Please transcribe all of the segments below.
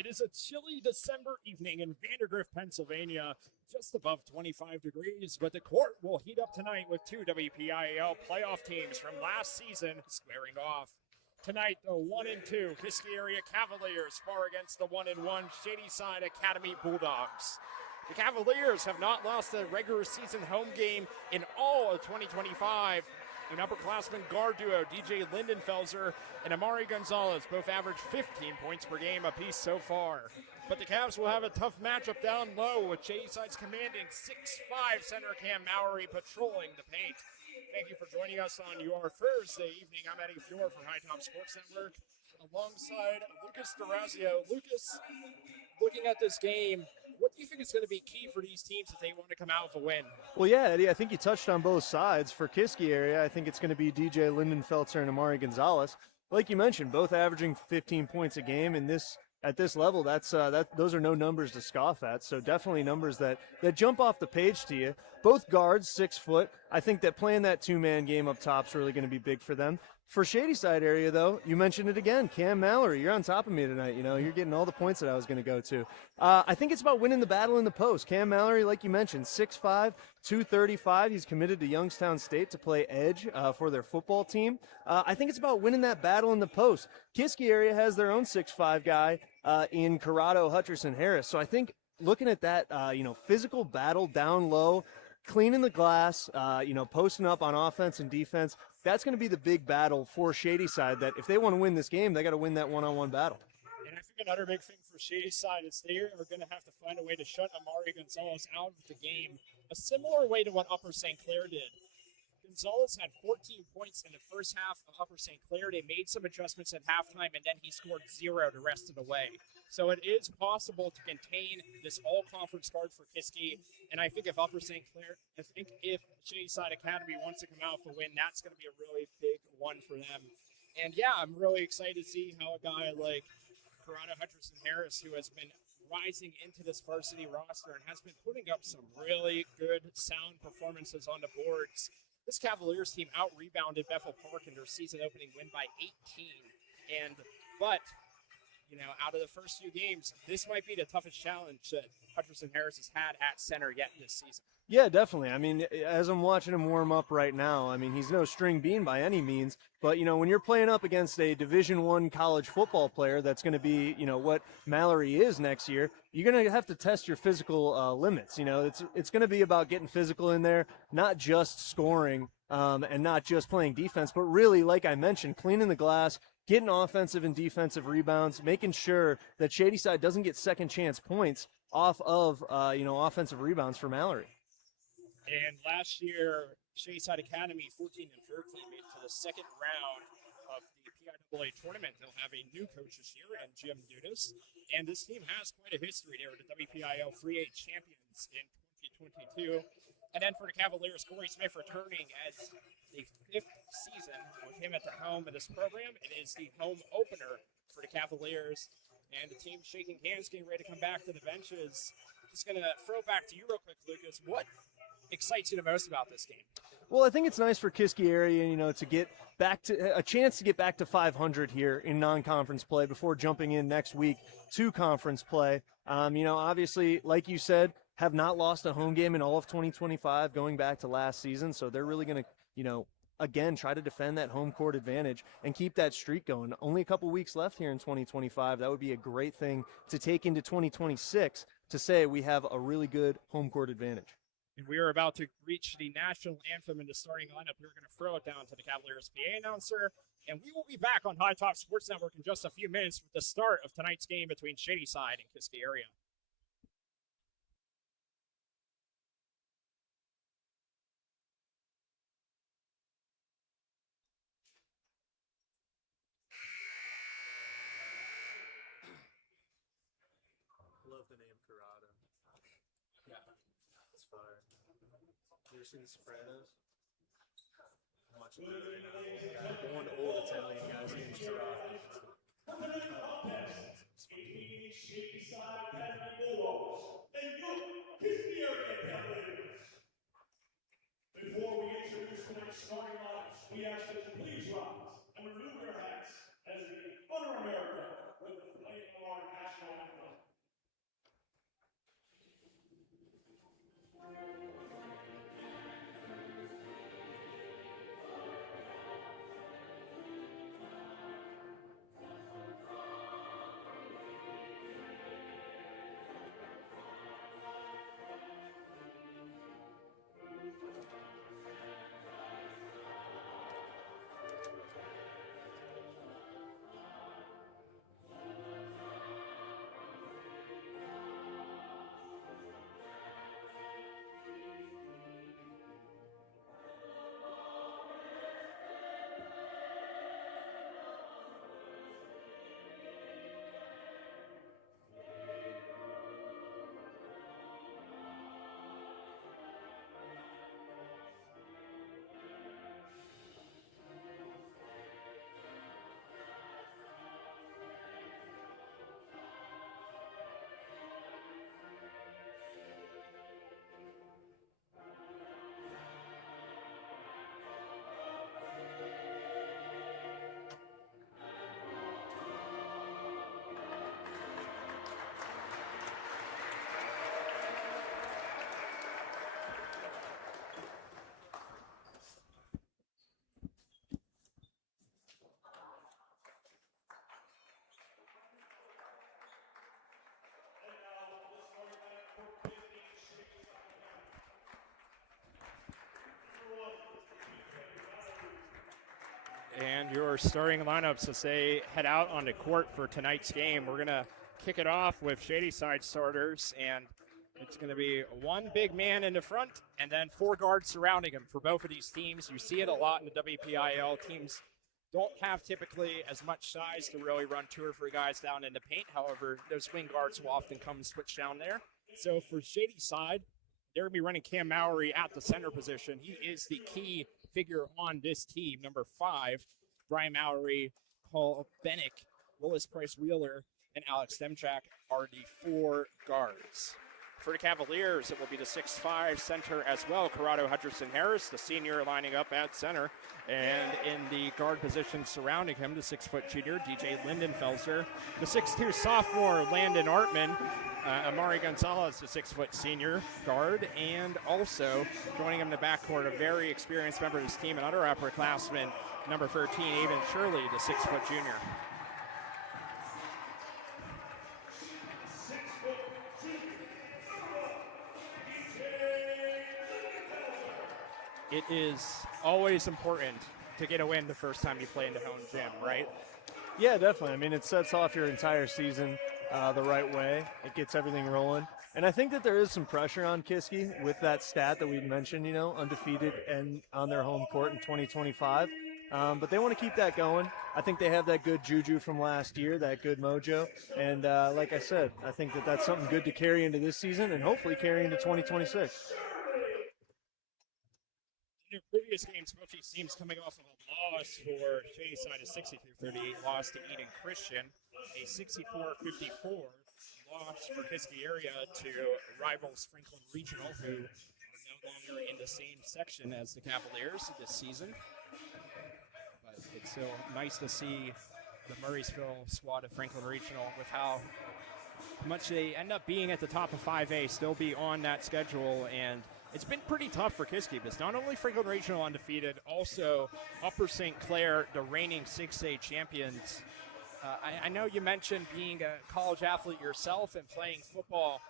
It is a chilly December evening in Vandergrift, Pennsylvania, just above 25 degrees, but the court will heat up tonight with two WPIAL playoff teams from last season squaring off. Tonight, the 1-2 Kiski area Cavaliers spar against the 1-1 Shady Side Academy Bulldogs. The Cavaliers have not lost a regular season home game in all of 2025. An upperclassman guard duo, DJ Lindenfelser and Amari Gonzalez, both average 15 points per game apiece so far. But the Cavs will have a tough matchup down low with Shady Side's commanding 6'5" center Cam Mallory patrolling the paint. Thank you for joining us on your Thursday evening. I'm Eddie Fior from High Top Sports Network, alongside Lucas Durazio. Lucas, looking at this game, what do you think is going to be key for these teams if they want to come out with a win? Well, yeah, Eddie, I think you touched on both sides. For Kiski area, I think it's going to be DJ Lindenfelser and Amari Gonzalez. Like you mentioned, both averaging 15 points a game in this at this level. Those are no numbers to scoff at. So definitely numbers that jump off the page to you. Both guards, 6 foot. I think that playing that two-man game up top is really going to be big for them. For Shady Side area, though, you mentioned it again. Cam Mallory, you're on top of me tonight. You know, you're getting all the points that I was going to go to. I think it's about winning the battle in the post. Cam Mallory, like you mentioned, 6'5", 235. He's committed to Youngstown State to play edge for their football team. I think it's about winning that battle in the post. Kiski area has their own 6'5" guy in Corrado Hutcherson Harris. So I think looking at that, physical battle down low, cleaning the glass, posting up on offense and defense, that's going to be the big battle for Shady Side, that if they want to win this game, they got to win that one-on-one battle. And I think another big thing for Shady Side is they are going to have to find a way to shut Amari Gonzalez out of the game, a similar way to what Upper St. Clair did. Gonzalez had 14 points in the first half of Upper St. Clair. They made some adjustments at halftime, and then he scored 0 the rest of the way. So it is possible to contain this all-conference guard for Kiski, and I think if if Shady Side Academy wants to come out with a win, that's going to be a really big one for them. And yeah, I'm really excited to see how a guy like Corrado Hutcherson Harris, who has been rising into this varsity roster and has been putting up some really good, sound performances on the boards. This Cavaliers team out-rebounded Bethel Park in their season-opening win by 18. But out of the first few games, this might be the toughest challenge that Hutcherson Harris has had at center yet this season. Yeah, definitely. I mean, as I'm watching him warm up right now, I mean, he's no string bean by any means. But, when you're playing up against a Division I college football player that's going to be, what Mallory is next year, you're going to have to test your physical limits. It's going to be about getting physical in there, not just scoring and not just playing defense, but really, like I mentioned, cleaning the glass, getting offensive and defensive rebounds, making sure that Shady Side doesn't get second chance points off of, offensive rebounds for Mallory. And last year, Shady Side Academy, 14-13, made it to the second round of the PIAA tournament. They'll have a new coach this year, and Jim Dudas. And this team has quite a history. They were the WPIAL 3A champions in 2022. And then for the Cavaliers, Corey Smith returning as the 5th season with him at the helm of this program. It is the home opener for the Cavaliers. And the team shaking hands, getting ready to come back to the benches. Just going to throw it back to you real quick, Lucas. What excites you the most about this game? Well, I think it's nice for Kiski area, to get back to a chance to get back to 500 here in non-conference play before jumping in next week to conference play. Obviously, like you said, have not lost a home game in all of 2025 going back to last season. So they're really going to, again, try to defend that home court advantage and keep that streak going. Only a couple weeks left here in 2025. That would be a great thing to take into 2026 to say we have a really good home court advantage. And we are about to reach the national anthem in the starting lineup. We're going to throw it down to the Cavaliers PA announcer, and we will be back on High Top Sports Network in just a few minutes with the start of tonight's game between Shady Side and Kiski area. Love the name Corrado. Yeah, that's fire. You ever seen The Sopranos? I'm watching one old Italian guy's named Corrado. Shady Side Academy Bulldogs and your Kiski area Cavaliers. Before we introduce tonight's starting lineups, we ask that you please rise and remove your hats as we honor America with the playing of our national anthem. And your starting lineups as they head out on the court for tonight's game. We're going to kick it off with Shady side starters, and it's going to be one big man in the front and then 4 guards surrounding him for both of these teams. You see it a lot in the WPIAL. Teams don't have typically as much size to really run 2 or 3 guys down in the paint. However, those wing guards will often come and switch down there. So for Shady side, they're going to be running Cam Mowry at the center position. He is the key figure on this team. Number 5, Brian Mowry, Paul Bennick, Willis Price Wheeler, and Alex Demchak are the 4 guards. For the Cavaliers, it will be the 6'5" center as well, Corrado Hutcherson-Harris, the senior, lining up at center. And in the guard position surrounding him, the 6-foot junior, DJ Lindenfelser, the 6'2" sophomore, Landon Artman, Amari Gonzalez, the 6-foot senior guard, and also joining him in the backcourt, a very experienced member of his team, another upperclassman, number 13, Avon Shirley, the 6-foot junior. It is always important to get a win the first time you play in the home gym, right? Yeah, definitely. I mean, it sets off your entire season the right way. It gets everything rolling. And I think that there is some pressure on Kiski with that stat that we mentioned, you know, undefeated and on their home court in 2025. But they want to keep that going. I think they have that good juju from last year, that good mojo. And like I said, I think that that's something good to carry into this season and hopefully carry into 2026. In their previous games, both these teams coming off of a loss. For Shady side, a 63-38 loss to Eden Christian, a 64-54 loss for Kiski area to rivals Franklin Regional, who are no longer in the same section as the Cavaliers this season. But it's still nice to see the Murraysville squad of Franklin Regional, with how much they end up being at the top of 5A, still be on that schedule. And it's been pretty tough for Kiski, but it's not only Franklin Regional undefeated, also Upper St. Clair, the reigning 6A champions. I know you mentioned being a college athlete yourself and playing football,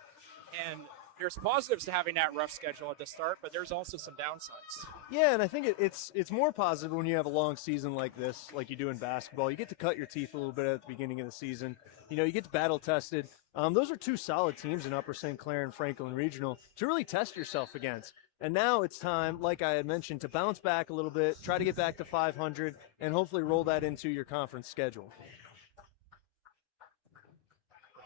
and there's positives to having that rough schedule at the start, but there's also some downsides. Yeah, and I think it's more positive when you have a long season like this, like you do in basketball. You get to cut your teeth a little bit at the beginning of the season. You know, you get battle tested. Those are 2 solid teams in Upper St. Clair and Franklin Regional to really test yourself against. And now it's time, like I had mentioned, to bounce back a little bit, try to get back to 500, and hopefully roll that into your conference schedule.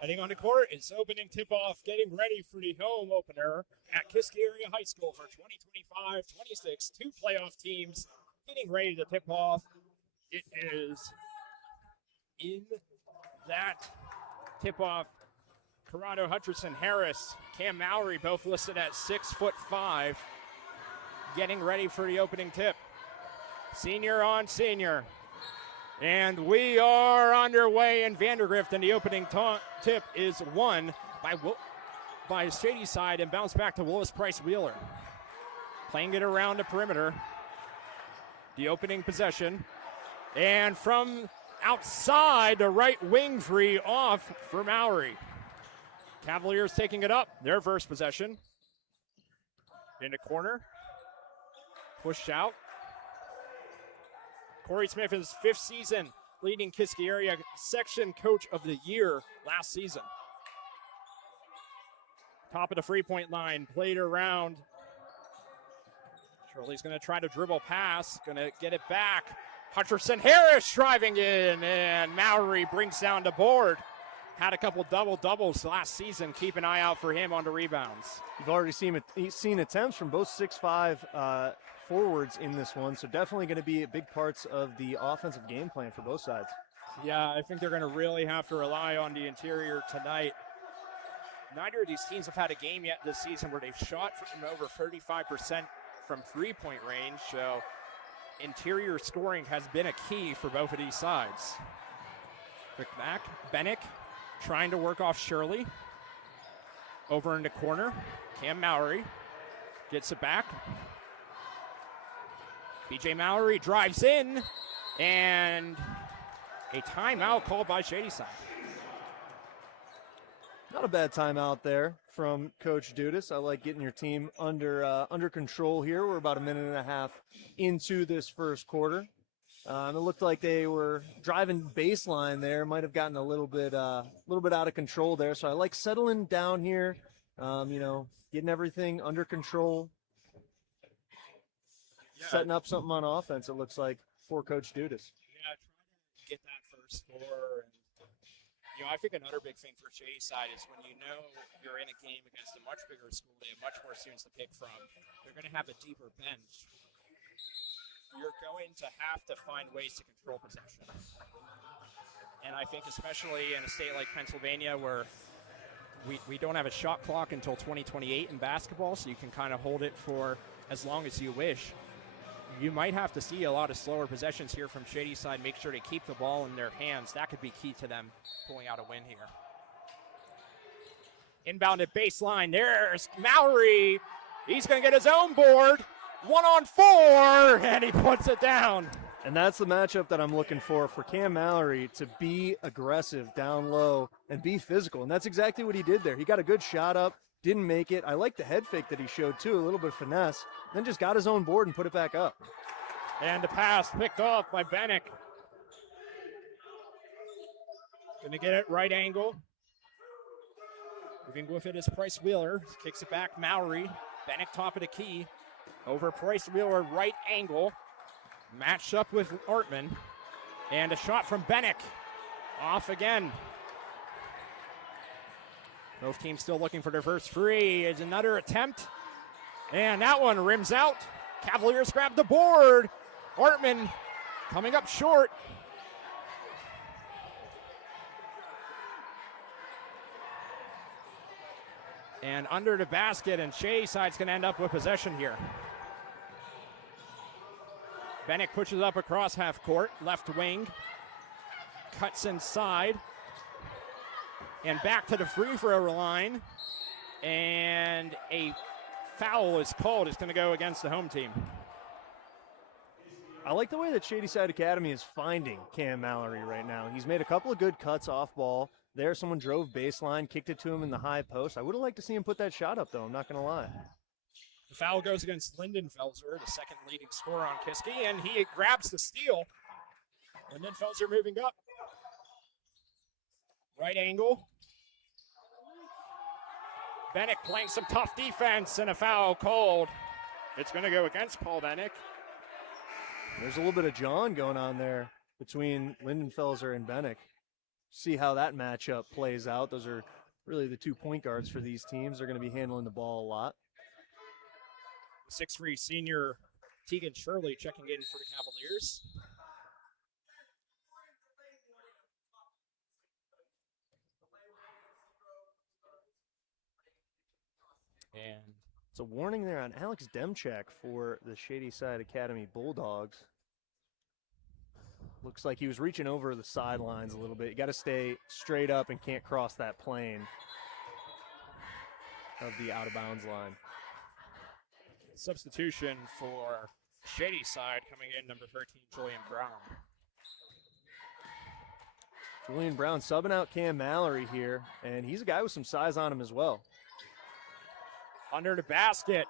Heading on the court, it's opening tip-off, getting ready for the home opener at Kiski Area High School for 2025-26. 2 playoff teams getting ready to tip off. It is in that tip-off, Corrado Hutcherson-Harris, Cam Mowry, both listed at 6'5", getting ready for the opening tip. Senior on senior. And we are underway in Vandergrift, and the opening tip is won by Shady side and bounced back to Willis Price Wheeler. Playing it around the perimeter. The opening possession. And from outside, the right wing free off for Mowry. Cavaliers taking it up, their first possession. In the corner. Pushed out. Corey Smith is 5th season leading Kiski area section coach of the year last season. Top of the 3-point line, played around. Shirley's going to try to dribble pass, going to get it back. Hutcherson-Harris driving in, and Mowry brings down the board. Had a couple double-doubles last season. Keep an eye out for him on the rebounds. You've already seen attempts from both 6'5" forwards in this one, so definitely going to be big parts of the offensive game plan for both sides. Yeah, I think they're going to really have to rely on the interior tonight. Neither of these teams have had a game yet this season where they've shot from over 35% from 3-point range, so interior scoring has been a key for both of these sides. Quick back, Bennick trying to work off Shirley. Over in the corner, Cam Mowry gets it back. BJ Mowry drives in, and a timeout called by Shady side. Not a bad timeout there from Coach Dudas. I like getting your team under control here. We're about a minute and a half into this first quarter. It looked like they were driving baseline there. Might have gotten a little bit out of control there. So I like settling down here, getting everything under control, setting up something on offense. It looks like for Coach Dudas. Yeah, trying to get that first score. And, I think another big thing for Shady side is when you're in a game against a much bigger school, they have much more students to pick from. They're going to have a deeper bench. You're going to have to find ways to control possession. And I think especially in a state like Pennsylvania where we don't have a shot clock until 2028 in basketball, so you can kind of hold it for as long as you wish. You might have to see a lot of slower possessions here from Shady side. Make sure to keep the ball in their hands. That could be key to them pulling out a win here. Inbound at baseline. There's Mallory. He's going to get his own board. 1-on-4, and he puts it down. And that's the matchup that I'm looking for Cam Mallory to be aggressive down low and be physical. And that's exactly what he did there. He got a good shot up, didn't make it. I like the head fake that he showed too, a little bit of finesse, then just got his own board and put it back up. And the pass picked off by Bennick. Gonna get it right angle. Moving with it is Price Wheeler. Kicks it back, Mallory. Bennick top of the key. Over Price Wheeler, right angle. Matched up with Ortman. And a shot from Bennick. Off again. Both teams still looking for their first free. Is another attempt. And that one rims out. Cavaliers grab the board. Ortman coming up short. And under the basket, and Shady side's going to end up with possession here. Bennick pushes up across half court, left wing, cuts inside, and back to the free throw line. And a foul is called. It's going to go against the home team. I like the way that Shady Side Academy is finding Cam Mallory right now. He's made a couple of good cuts off ball. There, someone drove baseline, kicked it to him in the high post. I would have liked to see him put that shot up, though. I'm not going to lie. The foul goes against Lindenfelser, the second leading scorer on Kiski, and he grabs the steal. Lindenfelser moving up. Right angle. Bennick playing some tough defense, and a foul called. It's going to go against Paul Bennick. There's a little bit of John going on there between Lindenfelser and Bennick. See how that matchup plays out. Those are really the 2 point guards for these teams. They're going to be handling the ball a lot. 6'3" senior Tegan Shirley checking in for the Cavaliers. And it's a warning there on Alex Demchak for the Shady Side Academy Bulldogs. Looks like he was reaching over the sidelines a little bit. You got to stay straight up and can't cross that plane of the out-of-bounds line. Substitution for Shady side coming in, number 13, Julian Brown. Julian Brown subbing out Cam Mallory here, and he's a guy with some size on him as well. Under the basket.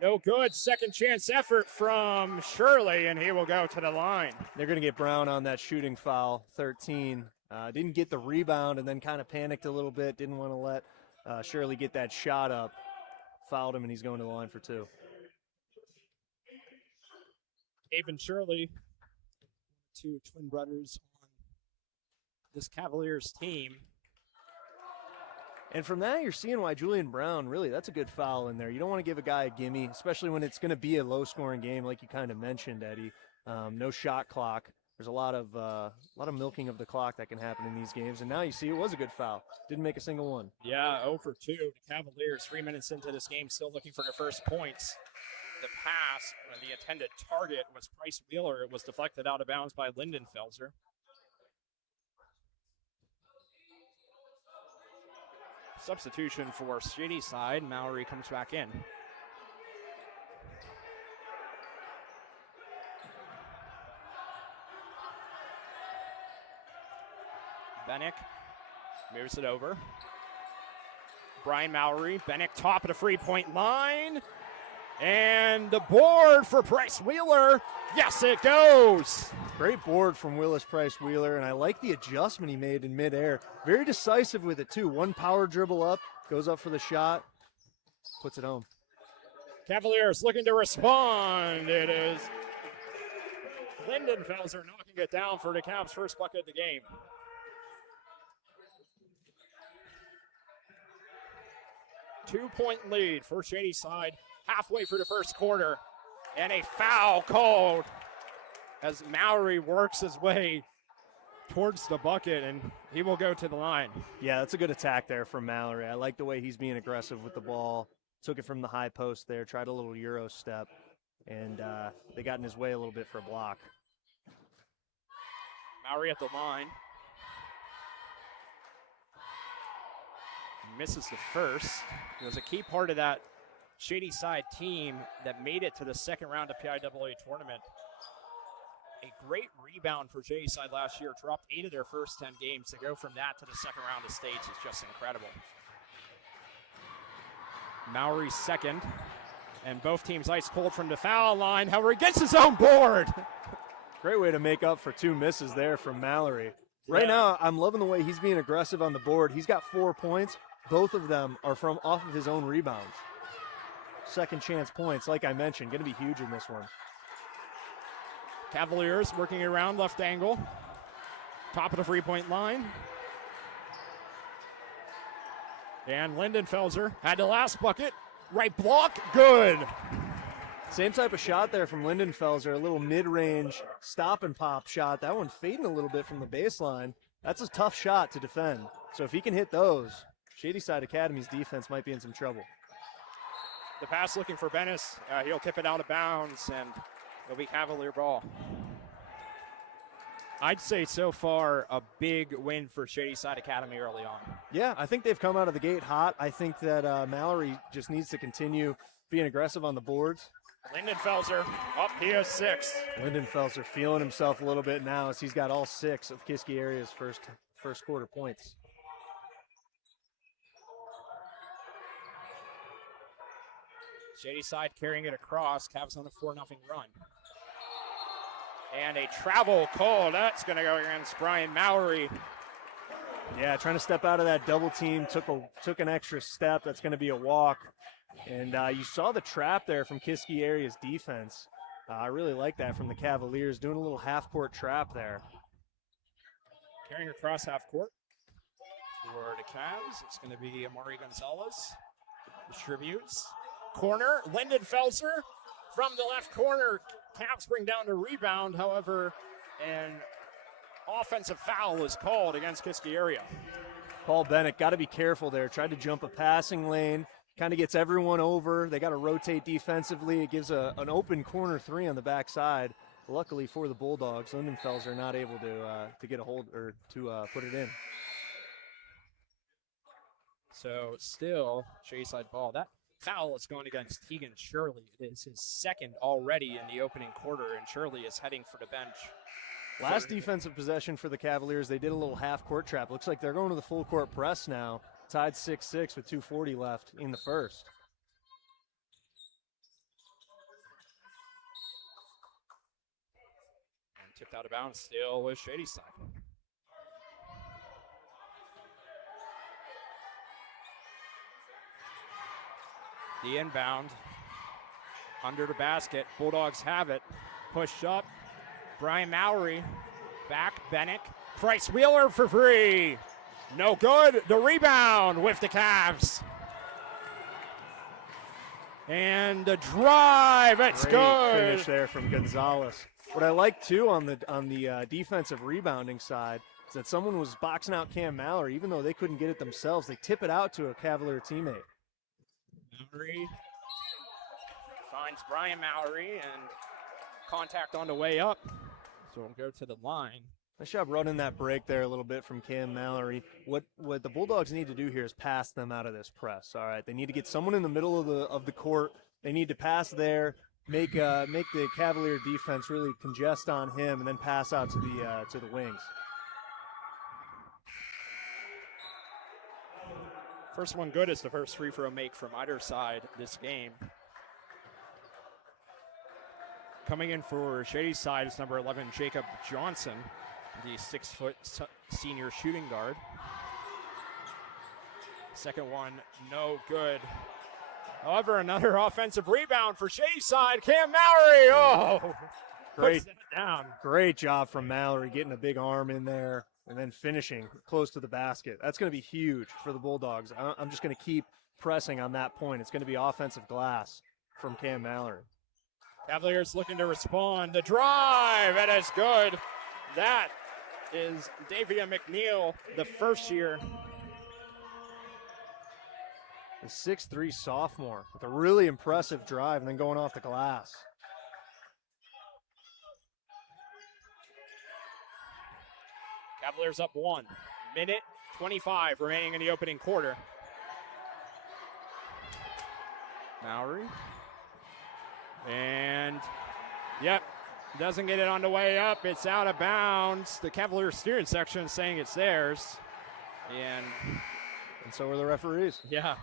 No good. Second chance effort from Shirley, and he will go to the line. They're going to get Brown on that shooting foul, 13. Didn't get the rebound and then kind of panicked a little bit. Didn't want to let Shirley get that shot up. Fouled him, and he's going to the line for 2. Aben Shirley, 2 twin brothers on this Cavaliers team. And from that, you're seeing why Julian Brown, really, that's a good foul in there. You don't want to give a guy a gimme, especially when it's going to be a low-scoring game like you kind of mentioned, Eddie. No shot clock. There's a lot of milking of the clock that can happen in these games. And now you see it was a good foul. Didn't make a single one. Yeah, 0 for 2. The Cavaliers, 3 minutes into this game, still looking for their first points. The pass, the intended target was Price Wheeler. It was deflected out of bounds by Lindenfelser. Substitution for Shady side. Mallory comes back in. Bennick moves it over. Brian Mallory, Bennick top of the three-point line. And the board for Price Wheeler. Yes, it goes. Great board from Willis Price Wheeler, and I like the adjustment he made in midair. Very decisive with it, too. One power dribble up, goes up for the shot, puts it home. Cavaliers looking to respond. It is Lindenfelser knocking it down for the Cavs' first bucket of the game. Two-point lead for Shady side, halfway through the first quarter, and a foul called as Mowry works his way towards the bucket, and he will go to the line. Yeah, that's a good attack there from Mallory. I like the way he's being aggressive with the ball. Took it from the high post there, tried a little Euro step, and they got in his way a little bit for a block. Mowry at the line. Misses the first. It was a key part of that Shady side team that made it to the second round of PIAA tournament. A great rebound for Shady side last year. Dropped 8 of their first 10 games. To go from that to the second round of states is just incredible. Mowry's second, and both teams ice cold from the foul line. However, he gets his own board. Great way to make up for 2 misses there from Mallory. Right now, I'm loving the way he's being aggressive on the board. He's got 4 points. Both of them are from off of his own rebounds. Second chance points, like I mentioned, going to be huge in this one. Cavaliers working around left angle. Top of the three-point line. And Lindenfelser had the last bucket. Right block, good. Same type of shot there from Lindenfelser, a little mid-range stop and pop shot. That one fading a little bit from the baseline. That's a tough shot to defend. So if he can hit those, Shadyside Academy's defense might be in some trouble. The pass looking for Bennis. He'll tip it out of bounds, and it'll be Cavalier ball. I'd say so far a big win for Shadyside Academy early on. Yeah, I think they've come out of the gate hot. I think that Mallory just needs to continue being aggressive on the boards. Lindenfelser up, he has 6. Lindenfelser feeling himself a little bit now as he's got all 6 of Kiski area's first quarter points. Shadyside carrying it across. Cavs on a 4-0 run. And a travel call. That's going to go against Brian Mowry. Yeah, trying to step out of that double team. Took an extra step. That's going to be a walk. And you saw the trap there from Kiski area's defense. I really like that from the Cavaliers, doing a little half-court trap there. Carrying across half court for the Cavs. It's going to be Amari Gonzalez. Distributes. Corner, Lindenfelser from the left corner. Cavs bring down the rebound. However, an offensive foul is called against Kiski area. Paul Bennett got to be careful there. Tried to jump a passing lane. Kind of gets everyone over. They got to rotate defensively. It gives an open corner 3 on the backside. Luckily for the Bulldogs, Lindenfelser not able to get a hold or to put it in. So still Shadyside ball. That foul is going against Tegan Shirley. It is his second already in the opening quarter, and Shirley is heading for the bench. Last defensive possession for the Cavaliers, they did a little half-court trap. Looks like they're going to the full-court press now. Tied 6-6 with 2:40 left in the first. And tipped out of bounds still with Shadyside. The inbound under the basket. Bulldogs have it. Pushed up. Brian Mowry. Back. Bennett. Price Wheeler for free. No good. The rebound with the Cavs. And the drive. It's Great good. Finish there from Gonzalez. What I like too on the defensive rebounding side is that someone was boxing out Cam Mallory. Even though they couldn't get it themselves, they tip it out to a Cavalier teammate. Mowry finds Brian Mowry, and contact on the way up. So we'll go to the line. Nice job running that break there a little bit from Cam Mallory. What the Bulldogs need to do here is pass them out of this press. All right, they need to get someone in the middle of the court. They need to pass there, make the Cavalier defense really congest on him, and then pass out to the wings. First one good is the first free throw make from either side this game. coming in for Shady's side is number 11, Jacob Johnson, the 6-foot senior shooting guard. Second one, no good. However, another offensive rebound for Shady's side. Cam Mallory, Great, puts that down. great job from Mallory getting a big arm in there and then finishing close to the basket. That's going to be huge for the Bulldogs. I'm just going to keep pressing on that point. It's going to be offensive glass from Cam Mallory. Cavaliers looking to respond. The drive, that is good. That is Davia McNeil, the first year. The 6'3" sophomore with a really impressive drive and then going off the glass. Cavaliers up 1. Minute 25 remaining in the opening quarter. Mallory. And, yep, doesn't get it on the way up. It's out of bounds. The Cavaliers student section saying it's theirs. And so are the referees. yeah.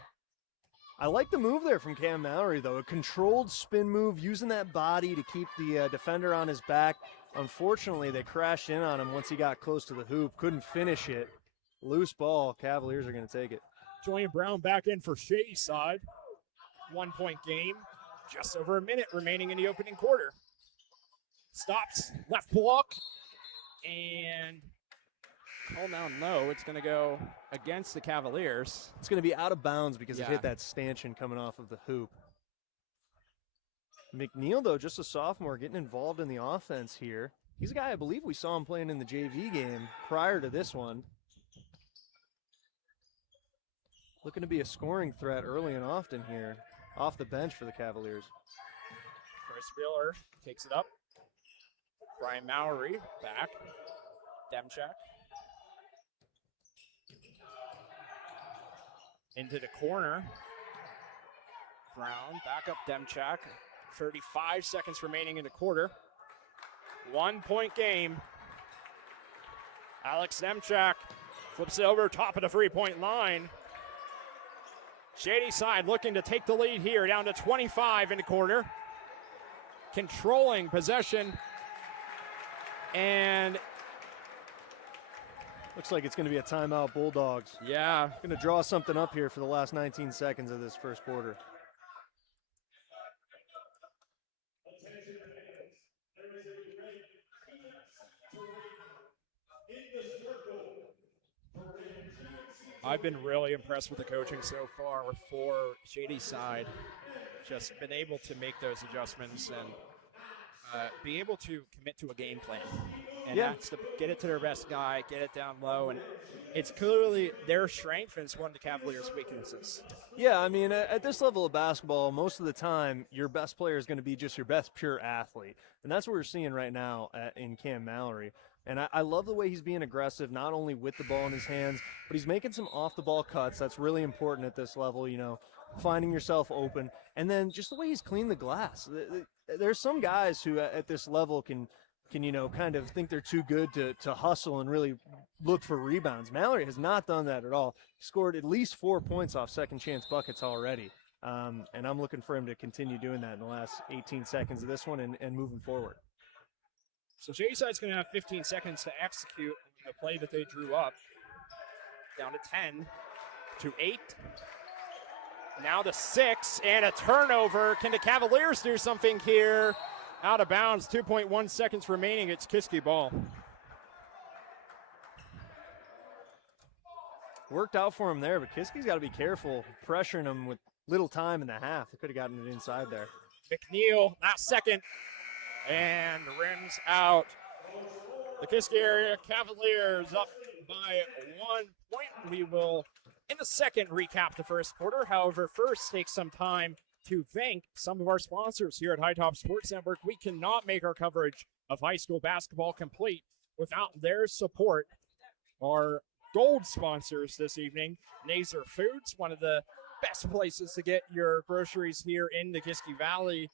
I like the move there from Cam Mallory, though. A controlled spin move, using that body to keep the defender on his back. Unfortunately, they crashed in on him once he got close to the hoop. Couldn't finish it. Loose ball. Cavaliers are going to take it. Julian Brown back in for Shady's side. 1-point game. Just over a minute remaining in the opening quarter. Stops, left block, and call down low. It's going to go against the Cavaliers. It's going to be out of bounds because it Yeah. hit that stanchion coming off of the hoop. McNeil, though, just a sophomore, getting involved in the offense here. He's a guy I believe we saw him playing in the JV game prior to this one. Looking to be a scoring threat early and often here, off the bench for the Cavaliers. Chris Wheeler takes it up. Brian Mallory back. Demchak. Into the corner. Brown back up Demchak. 35 seconds remaining in the quarter. 1-point game. Alex Demchak flips it over top of the three-point line. Shady side looking to take the lead here, down to 25 in the quarter. Controlling possession. And looks like it's going to be a timeout, Bulldogs. yeah, Going to draw something up here for the last 19 seconds of this first quarter. Attention fans, there is a red in the circle. I've been really impressed with the coaching so far for Shady's side. Just been able to make those adjustments and be able to commit to a game plan. And that's to get it to their best guy, get it down low, and it's clearly their strength and it's one of the Cavaliers' weaknesses. Yeah, I mean, at this level of basketball, most of the time, your best player is going to be just your best pure athlete. And that's what we're seeing right now in Cam Mallory. And I love the way he's being aggressive, not only with the ball in his hands, but he's making some off-the-ball cuts. That's really important at this level, you know, finding yourself open. And then just the way he's cleaned the glass. There's some guys who at this level can you know, kind of think they're too good to hustle and really look for rebounds. Mallory has not done that at all. He scored at least 4 points off second-chance buckets already. And I'm looking for him to continue doing that in the last 18 seconds of this one and moving forward. So Shady's side's going to have 15 seconds to execute the play that they drew up. Down to 10, to 8, now to 6, and a turnover. Can the Cavaliers do something here? Out of bounds, 2.1 seconds remaining. It's Kiski ball. Worked out for him there, but Kiski's got to be careful pressuring him with little time in the half. They could have gotten it inside there. McNeil, last second, and rims out. The Kiski area Cavaliers up by 1 point. We will, in the second, recap the first quarter. However, first, take some time to thank some of our sponsors here at High Top Sports Network. We cannot make our coverage of high school basketball complete without their support. Our gold sponsors this evening, Nazer Foods, one of the best places to get your groceries here in the Kiski Valley,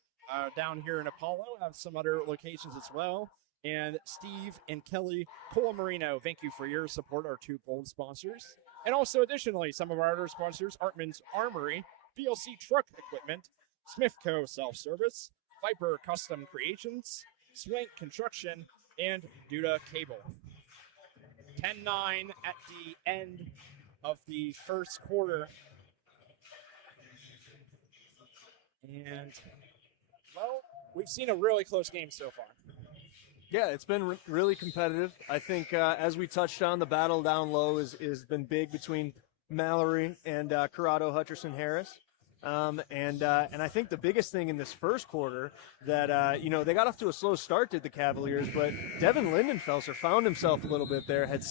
down here in Apollo. Have some other locations as well. And Steve and Kelly Colamarino, thank you for your support, our two gold sponsors. And also, additionally, some of our other sponsors, Artman's Armory, BLC Truck Equipment, Smithco Self-Service, Viper Custom Creations, Swank Construction, and Duda Cable. 10-9 at the end of the first quarter. And, well, we've seen a really close game so far. Yeah, it's been really competitive. I think, as we touched on, the battle down low is been big between Mallory and Corrado Hutcherson-Harris. And I think the biggest thing in this first quarter that, they got off to a slow start, did the Cavaliers, but Devin Lindenfelser found himself a little bit there, had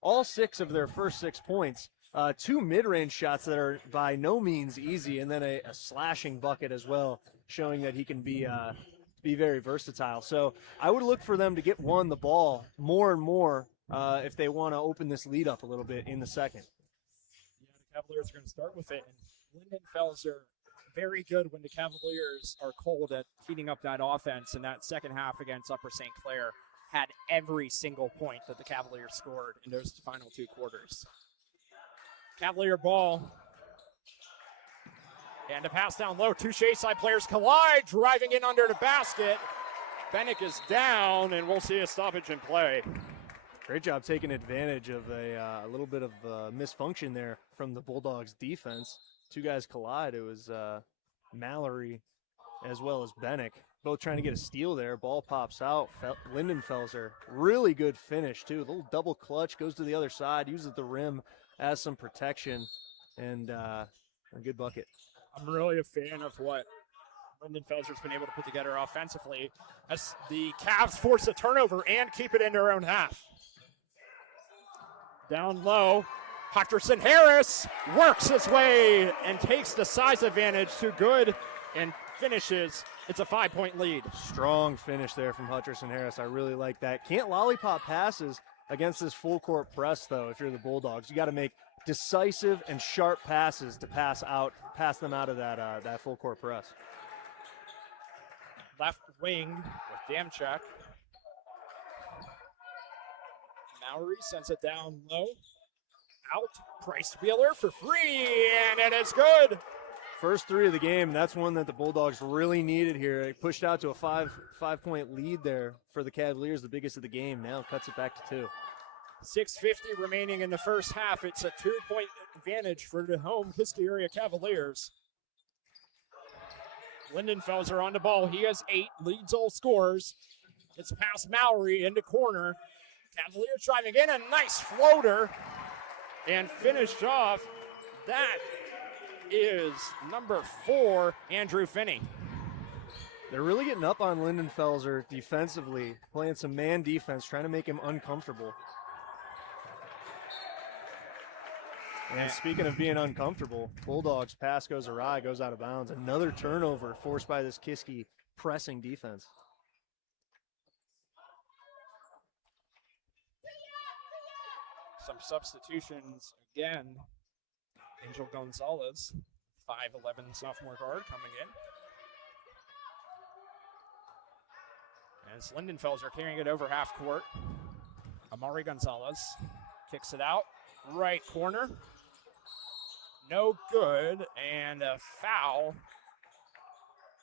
all six of their first 6 points, 2 mid-range shots that are by no means easy, and then a slashing bucket as well, showing that he can be very versatile. So I would look for them to get the ball more and more if they want to open this lead up a little bit in the second. Yeah, the Cavaliers are going to start with it. And Lindenfelser, very good when the Cavaliers are cold at heating up that offense. In that second half against Upper St. Clair, had every single point that the Cavaliers scored in those final 2 quarters. Cavalier ball. And a pass down low. 2 Shady players collide, driving in under the basket. Bennick is down, and we'll see a stoppage in play. Great job taking advantage of a little bit of misfunction there from the Bulldogs defense. 2 guys collide. It was Mallory as well as Bennick, both trying to get a steal there. Ball pops out. Lindenfelser, really good finish too. A little double clutch, goes to the other side, uses the rim as some protection, and a good bucket. I'm really a fan of what Lindenfelser's been able to put together offensively as the Cavs force a turnover and keep it in their own half. Down low, Hutcherson-Harris works his way and takes the size advantage to good and finishes. It's a 5-point lead. Strong finish there from Hutcherson-Harris. I really like that. Can't lollipop passes against this full court press, though, if you're the Bulldogs. You got to make decisive and sharp passes to pass them out of that full court press. Left wing with Damchak. Mallory sends it down low. Out. Price Wheeler for 3, and it is good. First 3 of the game. That's one that the Bulldogs really needed here. It pushed out to a 5-point lead there for the Cavaliers, the biggest of the game. Now cuts it back to 2. 6:50 remaining in the first half. It's a 2-point advantage for the home Kiski area Cavaliers. Lindenfelser on the ball. He has 8, leads all scorers. It's past Mallory into corner. Cavaliers driving in, a nice floater and finished off. That is number 4, Andrew Finney. They're really getting up on Lindenfelser defensively, playing some man defense, trying to make him uncomfortable. And speaking of being uncomfortable, Bulldogs pass goes awry, goes out of bounds. Another turnover forced by this Kiski pressing defense. Some substitutions again. Angel Gonzalez, 5'11" sophomore guard coming in. As Lindenfelser carrying it over half court. Amari Gonzalez kicks it out. Right corner. No good, and a foul.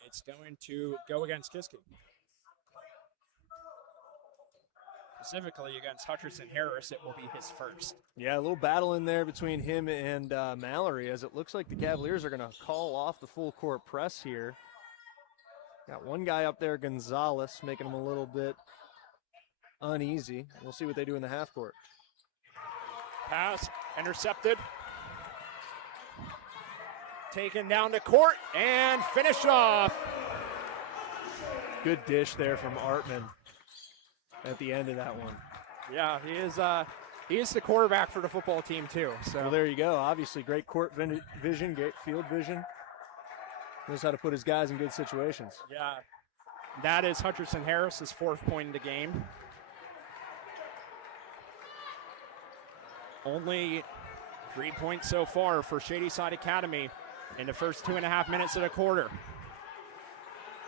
It's going to go against Kiski. Specifically against Hutcherson-Harris, it will be his first. Yeah, a little battle in there between him and Mallory, as it looks like the Cavaliers are going to call off the full court press here. Got one guy up there, Gonzalez, making him a little bit uneasy. We'll see what they do in the half court. Pass intercepted. Taken down to court and finished off. Good dish there from Artman at the end of that one. Yeah, he is the quarterback for the football team too. So well, there you go. Obviously, great court vision, great field vision. Knows how to put his guys in good situations. Yeah, that is Hutcherson-Harris's 4th point of the game. Only 3 points so far for Shadyside Academy in the first 2.5 minutes of the quarter.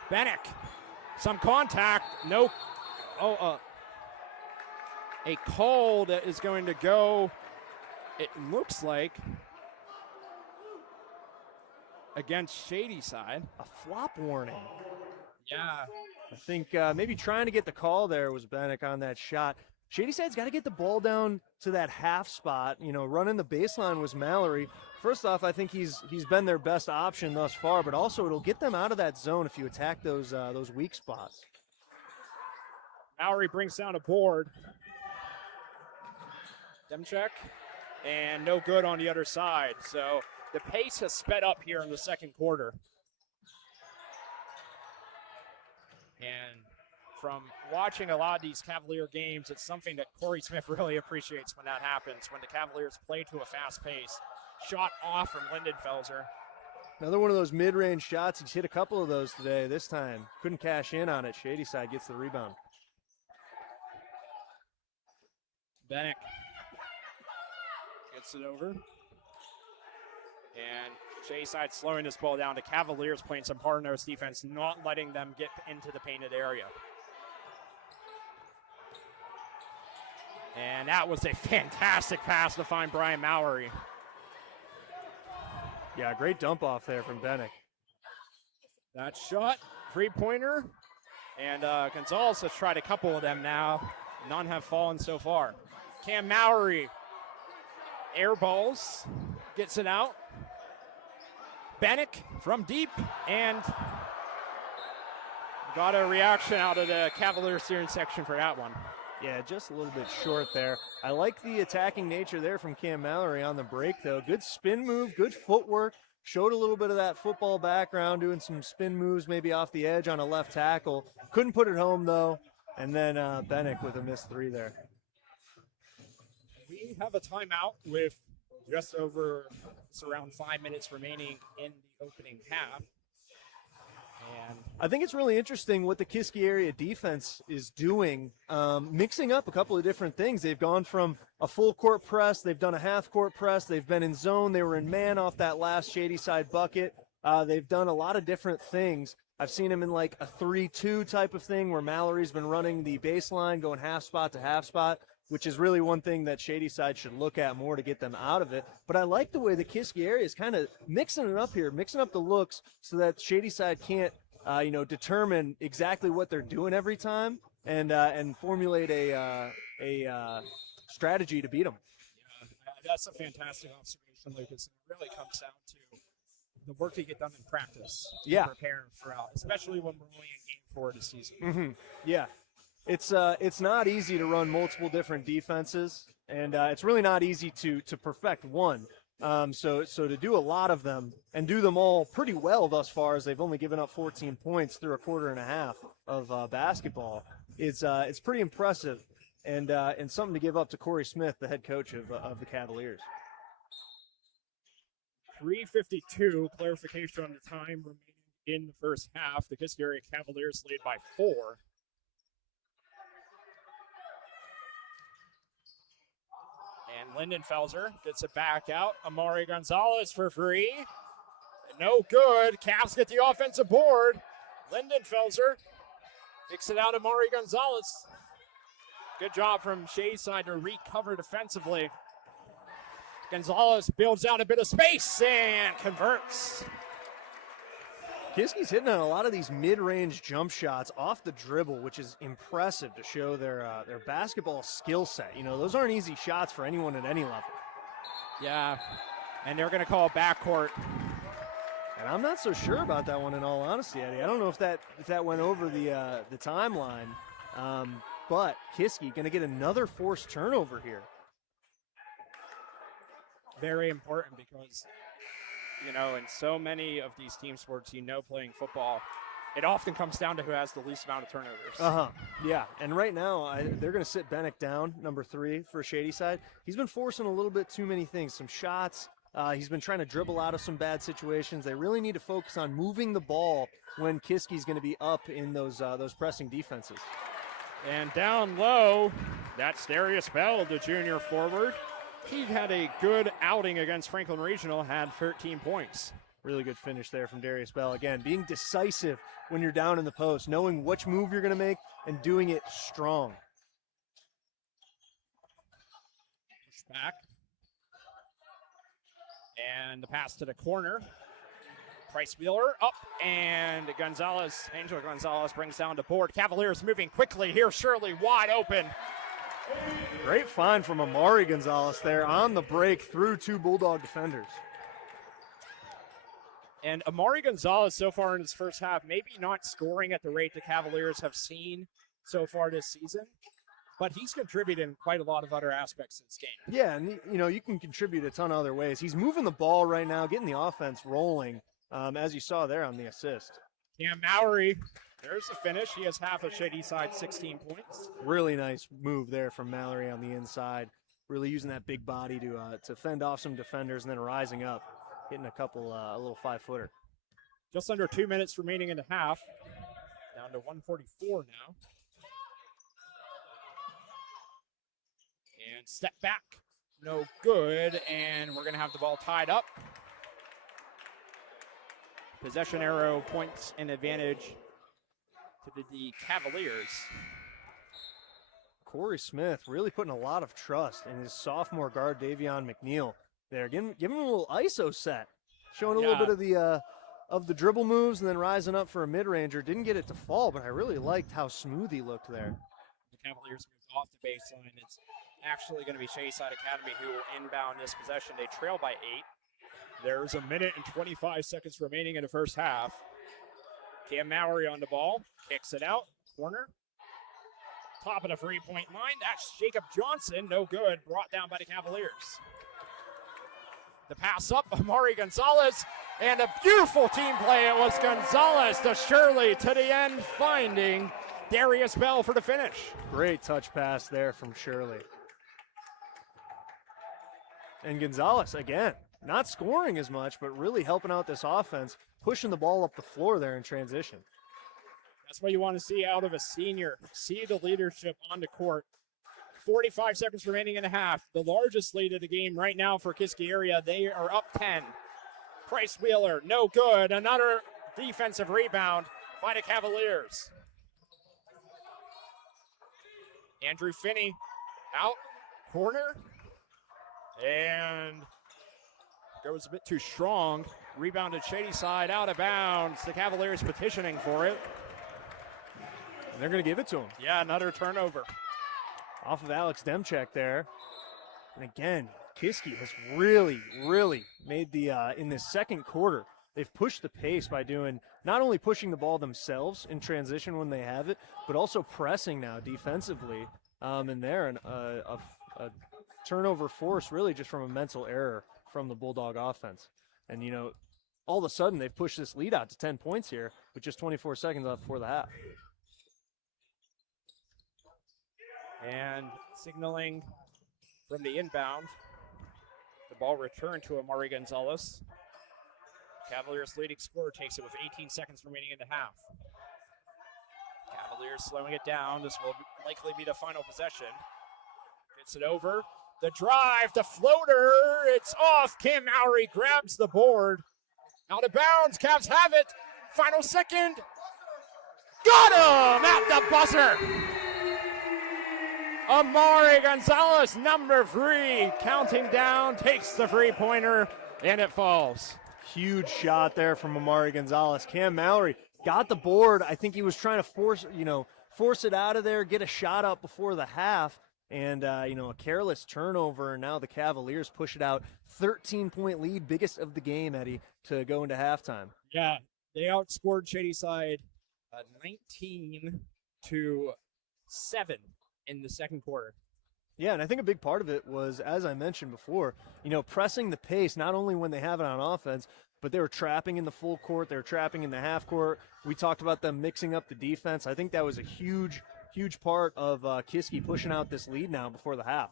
Bennick, some contact, no. A call that is going to go, it looks like, against Shadyside. A flop warning. Yeah. I think maybe trying to get the call there was Bennick on that shot. Shady Side's got to get the ball down to that half spot. You know, running the baseline was Mallory. First off, I think he's been their best option thus far, but also it'll get them out of that zone if you attack those weak spots. Mallory brings down a board. Demchek. And no good on the other side. So the pace has sped up here in the second quarter. And from watching a lot of these Cavalier games, it's something that Corey Smith really appreciates when that happens, when the Cavaliers play to a fast pace. Shot off from Lindenfelser. Another one of those mid-range shots. He's hit a couple of those today. This time, couldn't cash in on it. Shady Side gets the rebound. Bennick gets it over. And Shady Side slowing this ball down. The Cavaliers playing some hard-nosed defense, not letting them get into the painted area. And that was a fantastic pass to find Brian Mallory. Yeah, great dump off there from Bennick. That shot, three-pointer. And Gonzalez has tried a couple of them now. None have fallen so far. Cam Mallory air balls, gets it out. Bennick from deep, and got a reaction out of the Cavalier steering section for that one. Yeah, just a little bit short there. I like the attacking nature there from Cam Mallory on the break, though. Good spin move, good footwork. Showed a little bit of that football background, doing some spin moves maybe off the edge on a left tackle. Couldn't put it home, though. And then Bennick with a missed three there. We have a timeout with just over, it's around 5 minutes remaining in the opening half. And I think it's really interesting what the Kiski area defense is doing, mixing up a couple of different things. They've gone from a full court press, they've done a half court press, they've been in zone, they were in man off that last Shady Side bucket. They've done a lot of different things. I've seen them in like a 3-2 type of thing where Mallory's been running the baseline, going half spot to half spot, which is really one thing that Shady Side should look at more to get them out of it. But I like the way the Kiski area is kind of mixing it up here, mixing up the looks so that Shady Side can't determine exactly what they're doing every time and formulate a strategy to beat them. yeah, that's a fantastic observation, Lucas. It really comes down to the work to get done in practice. Yeah. To prepare for out, especially when we're only in game 4 of the season. Mm-hmm. Yeah. It's not easy to run multiple different defenses, and it's really not easy to perfect one. So to do a lot of them and do them all pretty well thus far, as they've only given up 14 points through a quarter and a half of basketball, it's pretty impressive and something to give up to Corey Smith, the head coach of the Cavaliers. 3:52, clarification on the time remaining in the first half. The Kiski area Cavaliers lead by 4. And Lindenfelser gets it back out. Amari Gonzalez for free. No good. Cavs get the offensive board. Lindenfelser kicks it out. Amari Gonzalez. Good job from Shady Side to recover defensively. Gonzalez builds out a bit of space and converts. Kiski's hitting on a lot of these mid-range jump shots off the dribble, which is impressive to show their basketball skill set. You know, those aren't easy shots for anyone at any level. Yeah, and they're going to call backcourt. And I'm not so sure about that one, in all honesty, Eddie. I don't know if that went over the timeline, but Kiski going to get another forced turnover here. Very important because, you know, in so many of these team sports, playing football, it often comes down to who has the least amount of turnovers. Yeah, and right now, they're going to sit Bennick down, number 3 for Shady Side. He's been forcing a little bit too many things, some shots. He's been trying to dribble out of some bad situations. They really need to focus on moving the ball when Kiski's going to be up in those pressing defenses. And down low, that's Darius Bell, the junior forward. He had a good outing against Franklin Regional, had 13 points. Really good finish there from Darius Bell. Again, being decisive when you're down in the post, knowing which move you're going to make and doing it strong. Push back. And the pass to the corner. Price Wheeler up, and Angel Gonzalez brings down the board. Cavaliers moving quickly here. Shirley wide open. Great find from Amari Gonzalez there on the break through 2 Bulldog defenders. And Amari Gonzalez so far in his first half, maybe not scoring at the rate the Cavaliers have seen so far this season, but he's contributed in quite a lot of other aspects in this game. Yeah, and you can contribute a ton of other ways. He's moving the ball right now, getting the offense rolling, as you saw there on the assist. Cam Mowry, there's the finish. He has half of Shady side, 16 points. Really nice move there from Mallory on the inside, really using that big body to fend off some defenders and then rising up, hitting a little 5-footer. Just under 2 minutes remaining in the half. Down to 144 now. And step back. No good. And we're going to have the ball tied up. Possession arrow points an advantage to the Cavaliers. Corey Smith really putting a lot of trust in his sophomore guard, Davion McNeil. There, giving him a little ISO set, showing a little bit of the dribble moves and then rising up for a mid-ranger. Didn't get it to fall, but I really liked how smooth he looked there. The Cavaliers move off the baseline. It's actually going to be Shadyside Academy who will inbound this possession. They trail by 8. There's a minute and 25 seconds remaining in the first half. Cam Mowry on the ball, kicks it out, corner. Top of the three-point line, that's Jacob Johnson, no good, brought down by the Cavaliers. The pass up, Amari Gonzalez, and a beautiful team play. It was Gonzalez to Shirley to the end, finding Darius Bell for the finish. Great touch pass there from Shirley. And Gonzalez, again, not scoring as much, but really helping out this offense, pushing the ball up the floor there in transition. That's what you want to see out of a senior. See the leadership on the court. 45 seconds remaining in the half. The largest lead of the game right now for Kiski area. They are up 10. Price Wheeler, no good. Another defensive rebound by the Cavaliers. Andrew Finney out, corner, and goes a bit too strong. Rebounded Shady side, out of bounds. The Cavaliers petitioning for it. And they're going to give it to him. Yeah, another turnover. Off of Alex Demchek there. And again, Kiski has really, really made the, in this second quarter, they've pushed the pace by doing, not only pushing the ball themselves in transition when they have it, but also pressing now defensively. And there, a turnover force really just from a mental error from the Bulldog offense. And, all of a sudden they've pushed this lead out to 10 points here with just 24 seconds left before the half. And signaling from the inbound. The ball returned to Amari Gonzalez. Cavaliers leading scorer takes it with 18 seconds remaining in the half. Cavaliers slowing it down. This will likely be the final possession. Gets it over. The drive, the floater. It's off. Cam Mowry grabs the board. Out of bounds. Cavs have it. Final second. Got him at the buzzer. Amari Gonzalez, number 3, counting down, takes the three-pointer, and it falls. Huge shot there from Amari Gonzalez. Cam Mowry got the board. I think he was trying to force it out of there, get a shot up before the half, and, a careless turnover, and now the Cavaliers push it out. 13-point lead, biggest of the game, Eddie, to go into halftime. Yeah, they outscored Shadyside 19-7 in the second quarter. Yeah, and I think a big part of it was, as I mentioned before, pressing the pace, not only when they have it on offense, but they were trapping in the full court, they were trapping in the half court. We talked about them mixing up the defense. I think that was a huge part of Kiski pushing out this lead now before the half.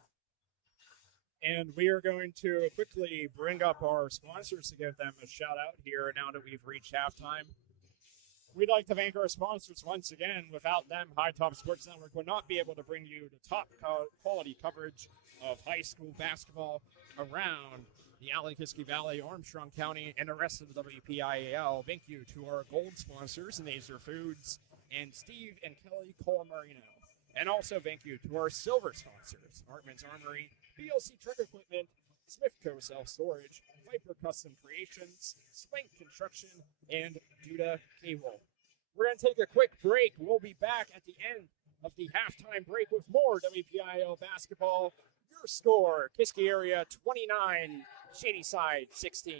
And we are going to quickly bring up our sponsors to give them a shout out here now that we've reached halftime. We'd like to thank our sponsors once again. Without them, High Top Sports Network would not be able to bring you the top quality coverage of high school basketball around the Kiski Valley, Armstrong County, and the rest of the WPIAL. Thank you to our gold sponsors, Naser Foods, and Steve and Kelly Colamarino. And also thank you to our silver sponsors, Hartman's Armory, BLC Truck Equipment, Smithco Self-Storage, Viper Custom Creations, Swank Construction, and Duda Cable. We're going to take a quick break. We'll be back at the end of the halftime break with more WPIAL basketball. Your score, Kiski area 29, Shady Side 16.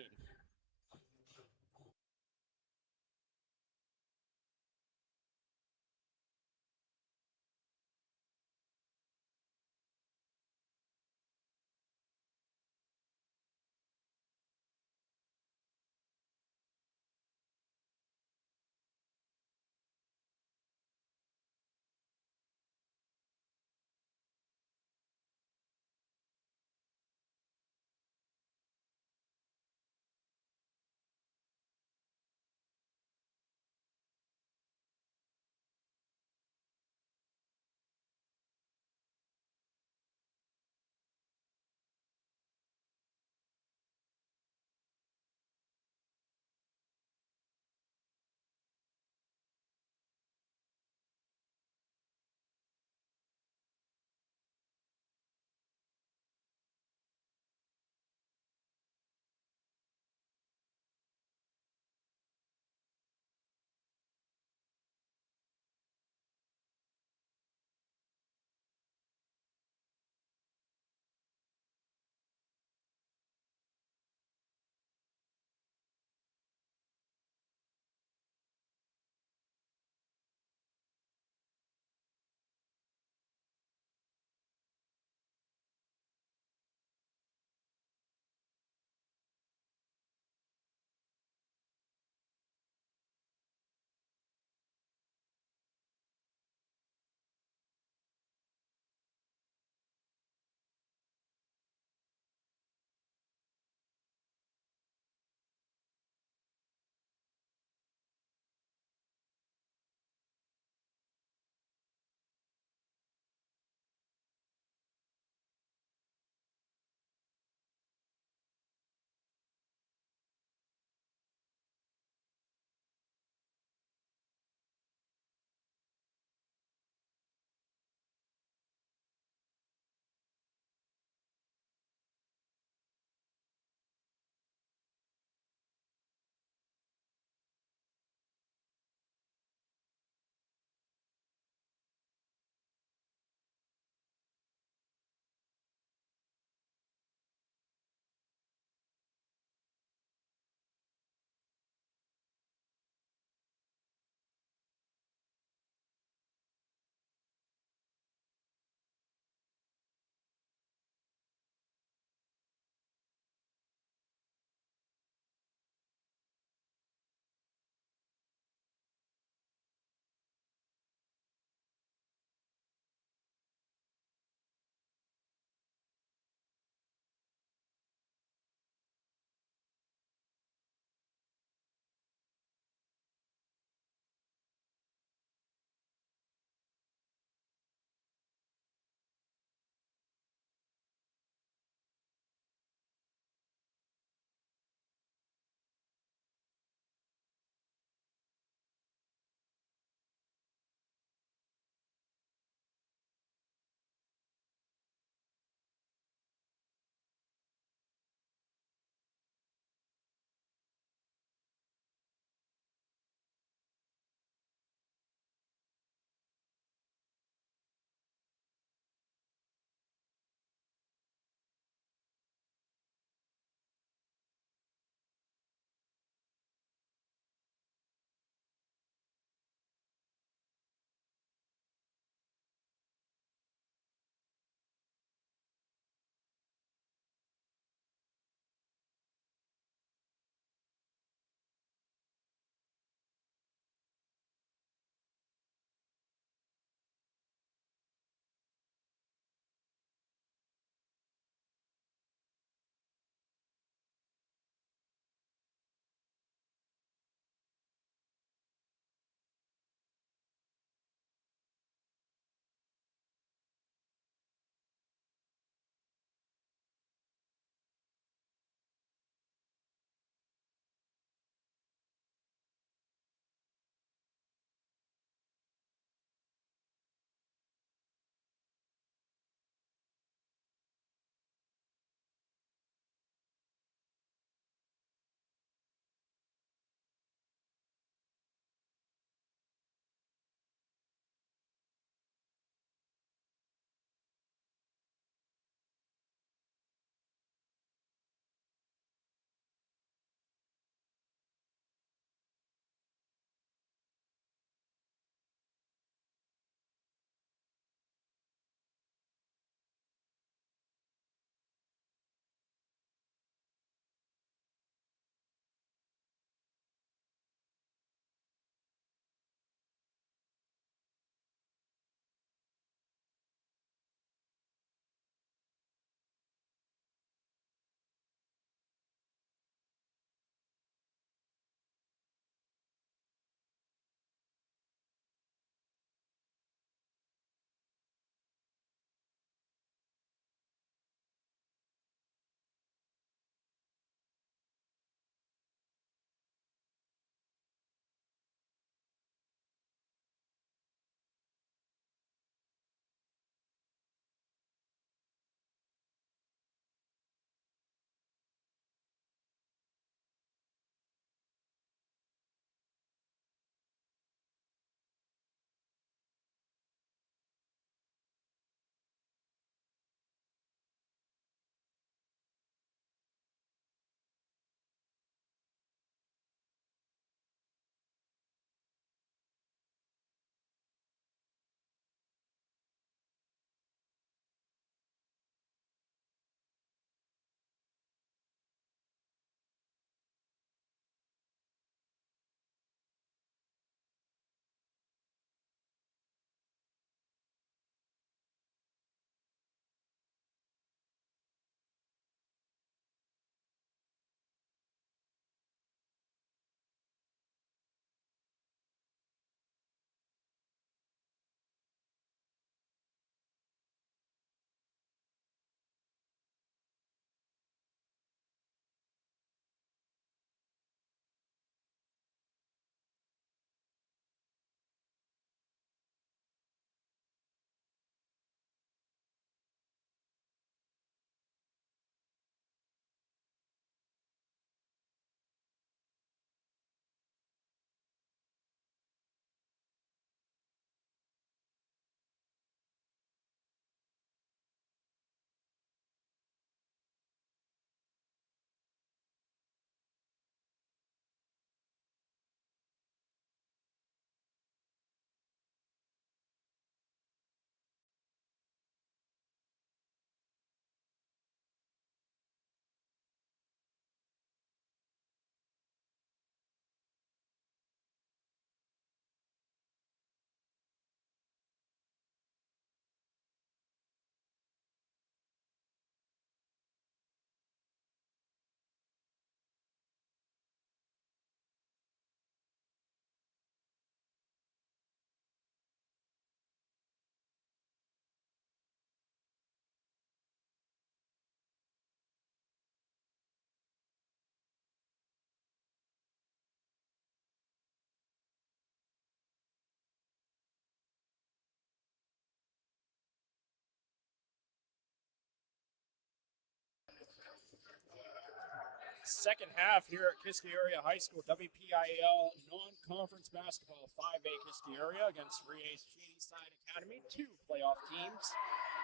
Second half here at Kiski Area High School, WPIAL non-conference basketball, 5A Kiski Area against 3A Shady Side Academy, two playoff teams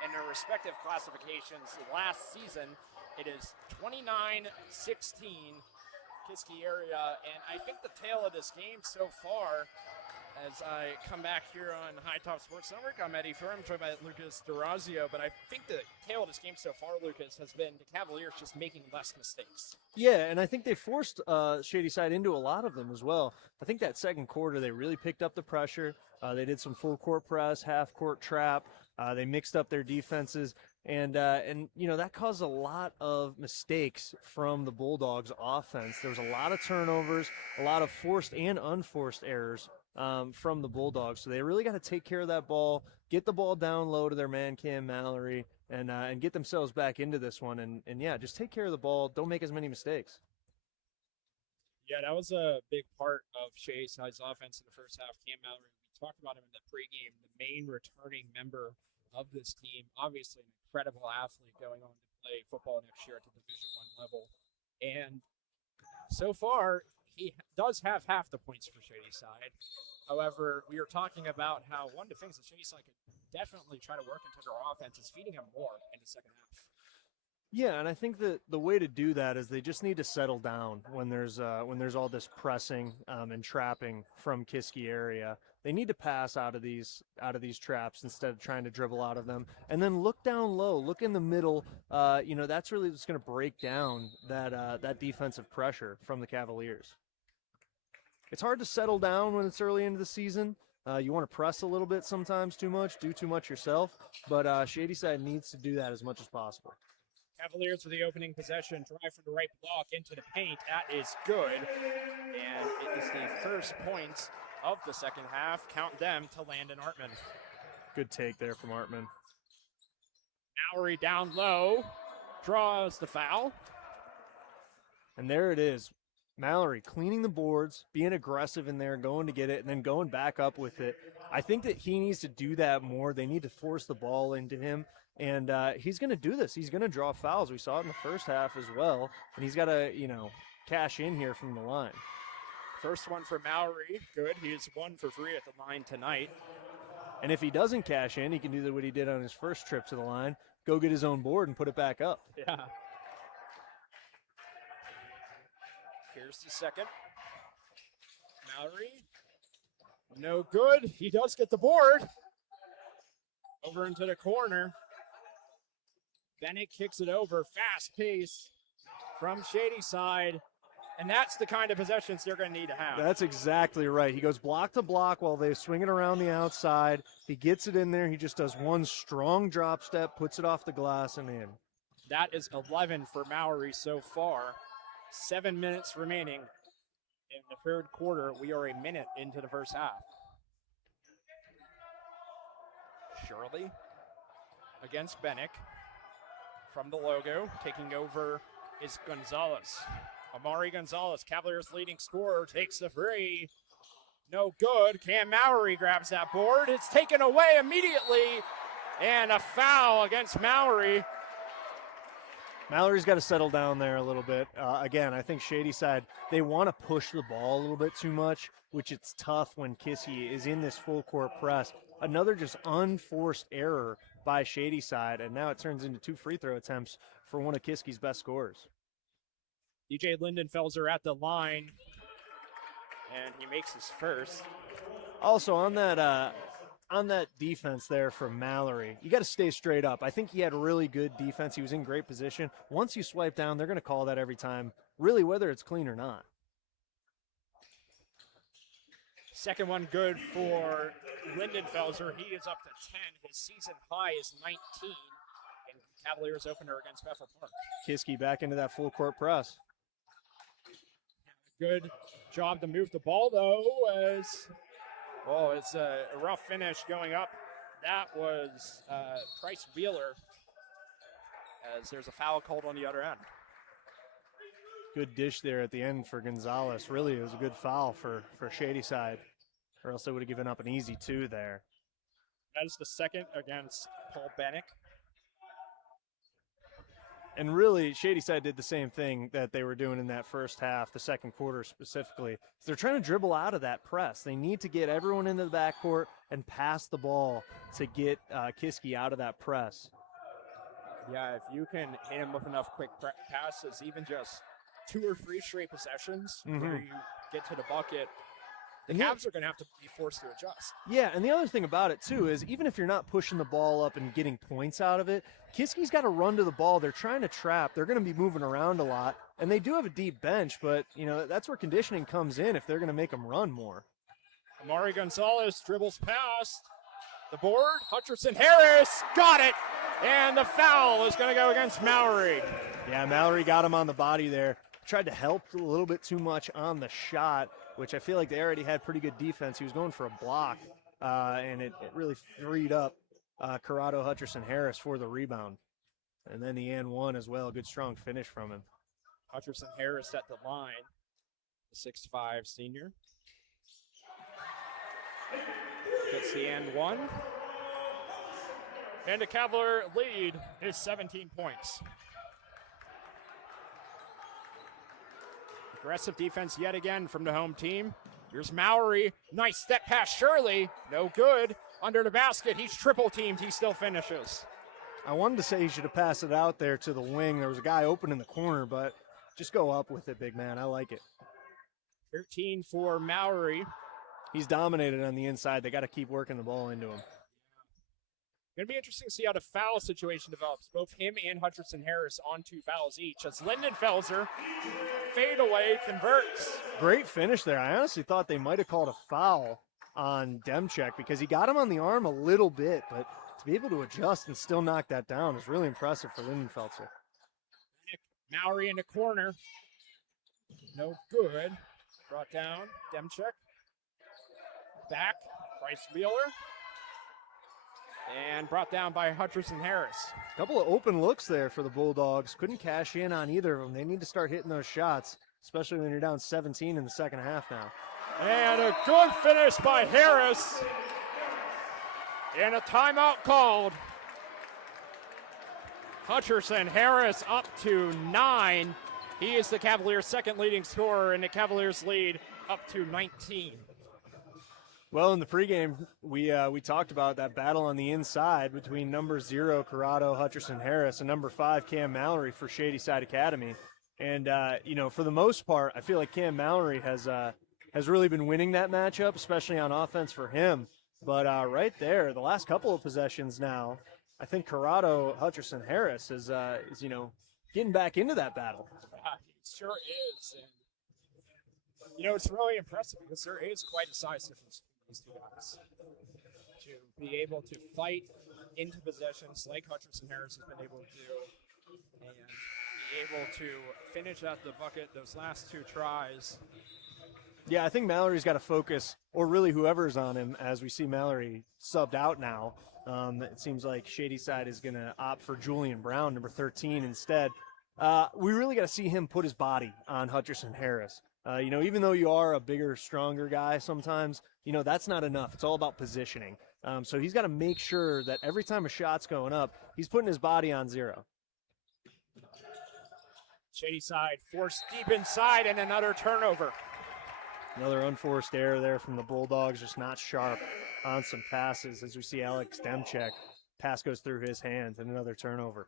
in their respective classifications. Last season, it is 29-16 Kiski Area, and I think the tale of this game so far, as I come back here on High Top Sports Network, I'm Eddie Firm, joined by Lucas Durazio, but I think the tale of this game so far, Lucas, has been the Cavaliers just making less mistakes. Yeah, and I think they forced Shady Side into a lot of them as well. I think that second quarter, they really picked up the pressure. They did some full court press, half court trap. They mixed up their defenses, and you know, that caused a lot of mistakes from the Bulldogs offense. There was a lot of turnovers, a lot of forced and unforced errors from the Bulldogs. So they really got to take care of that ball, get the ball down low to their man Cam Mallory, and get themselves back into this one. And yeah, just take care of the ball. Don't make as many mistakes. Yeah, that was a big part of Shady Side's offense in the first half. Cam Mallory, we talked about him in the pregame, the main returning member of this team. Obviously, an incredible athlete going on to play football next year at the Division I level. And so far, he does have half the points for Shady Side. However, we were talking about how one of the things that Shady Side could definitely try to work into their offense is feeding him more in the second half. Yeah, and I think that the way to do that is they just need to settle down when there's all this pressing and trapping from Kiski area. They need to pass out of these traps instead of trying to dribble out of them, and then look down low, look in the middle. You know, that's really just going to break down that defensive pressure from the Cavaliers. It's hard to settle down when it's early into the season. You want to press a little bit sometimes, too much, do too much yourself, but Shady Side needs to do that as much as possible. Cavaliers for the opening possession, drive from the right block into the paint. That is good. And it is the first points of the second half. Count them to Landon Artman. Good take there from Artman. Mallory down low, draws the foul. And there it is. Mallory cleaning the boards, being aggressive in there, going to get it, and then going back up with it. I think that he needs to do that more. They need to force the ball into him. And he's going to do this. He's going to draw fouls. We saw it in the first half as well. And he's got to, you know, cash in here from the line. First one for Mallory. Good. He's 1 for 3 at the line tonight. And if he doesn't cash in, he can do what he did on his first trip to the line, go get his own board and put it back up. Yeah. Here's the second. Mallory. No good. He does get the board. Over into the corner. Bennett kicks it over. Fast pace from Shady Side. And that's the kind of possessions they're going to need to have. That's exactly right. He goes block to block while they swing it around the outside. He gets it in there. He just does one strong drop step, puts it off the glass and in. That is 11 for Mallory so far. 7 minutes remaining in the third quarter. We are a minute into the first half. Shirley against Bennick. From the logo, taking over is Gonzalez. Amari Gonzalez, Cavaliers leading scorer, takes the three. No good. Cam Mallory grabs that board. It's taken away immediately. And a foul against Mallory. Mallory's got to settle down there a little bit. Again, I think Shady Side, they want to push the ball a little bit too much, which it's tough when Kiski is in this full court press. Another just unforced error by Shady Side, and now it turns into 2 free throw attempts for one of Kiski's best scorers. DJ Lindenfelser at the line, and he makes his first. Also, on that defense there from Mallory, you got to stay straight up. I think he had really good defense. He was in great position. Once you swipe down, they're going to call that every time, really, whether it's clean or not. Second one good for Lindenfelser. He is up to 10. His season high is 19. And Cavaliers opener against Bethel Park. Kiski back into that full court press. Good job to move the ball, though, as it's a rough finish going up. That was Price Wheeler, as there's a foul called on the other end. Good dish there at the end for Gonzalez. Really, it was a good foul for Shady Side, or else they would have given up an easy 2 there. That is the second against Paul Bennick. And really, Shadyside did the same thing that they were doing in that first half, the second quarter specifically. They're trying to dribble out of that press. They need to get everyone into the backcourt and pass the ball to get Kiski out of that press. Yeah, if you can hit him with enough quick passes, even just 2 or 3 straight possessions where you get to the bucket, the Cavs are going to have to be forced to adjust. Yeah, and the other thing about it, too, is even if you're not pushing the ball up and getting points out of it, Kiski's got to run to the ball. They're trying to trap. They're going to be moving around a lot, and they do have a deep bench, but, you know, that's where conditioning comes in if they're going to make them run more. Amari Gonzalez dribbles past the board. Hutcherson Harris got it, and the foul is going to go against Mallory. Yeah, Mallory got him on the body there. Tried to help a little bit too much on the shot, which I feel like they already had pretty good defense. He was going for a block, and it really freed up Corrado Hutcherson Harris for the rebound. And then the and one as well. Good, strong finish from him. Hutcherson Harris at the line, the 6'5" senior. Gets the and one. And the Cavalier lead is 17 points. Aggressive defense yet again from the home team. Here's Mallory. Nice step past Shirley. No good. Under the basket. He's triple teamed. He still finishes. I wanted to say he should have passed it out there to the wing. There was a guy open in the corner, but just go up with it, big man. I like it. 13 for Mallory. He's dominated on the inside. They got to keep working the ball into him. Going to be interesting to see how the foul situation develops. Both him and Hutcherson Harris on 2 fouls each. As Lindenfelser fade away converts. Great finish there. I honestly thought they might have called a foul on Demchek because he got him on the arm a little bit, but to be able to adjust and still knock that down is really impressive for Lindenfelser. Mallory in the corner. No good. Brought down. Demchek. Back. Bryce Wheeler. And brought down by Hutcherson Harris. A couple of open looks there for the Bulldogs. Couldn't cash in on either of them. They need to start hitting those shots, especially when you're down 17 in the second half now. And a good finish by Harris. And a timeout called. Hutcherson Harris up to 9. He is the Cavaliers' second leading scorer, and the Cavaliers lead up to 19. Well, in the pregame, we talked about that battle on the inside between number 0, Corrado Hutcherson Harris, and number 5, Cam Mallory for Shady Side Academy. And, you know, for the most part, I feel like Cam Mallory has really been winning that matchup, especially on offense for him. But right there, the last couple of possessions now, I think Corrado Hutcherson Harris is you know, getting back into that battle. He sure is. And, you know, it's really impressive because there is quite a size difference. These two guys to be able to fight into possessions like Hutcherson Harris has been able to do and be able to finish at the bucket those last 2 tries. Yeah, I think Mallory's got to focus, or really whoever's on him, as we see Mallory subbed out now. It seems like Shady Side is going to opt for Julian Brown, number 13, instead. We really got to see him put his body on Hutcherson Harris. You know, even though you are a bigger, stronger guy sometimes, you know, that's not enough. It's all about positioning. So he's got to make sure that every time a shot's going up, he's putting his body on 0. Shady Side forced deep inside and another turnover. Another unforced error there from the Bulldogs, just not sharp on some passes. As we see Alex Demchek, pass goes through his hands and another turnover.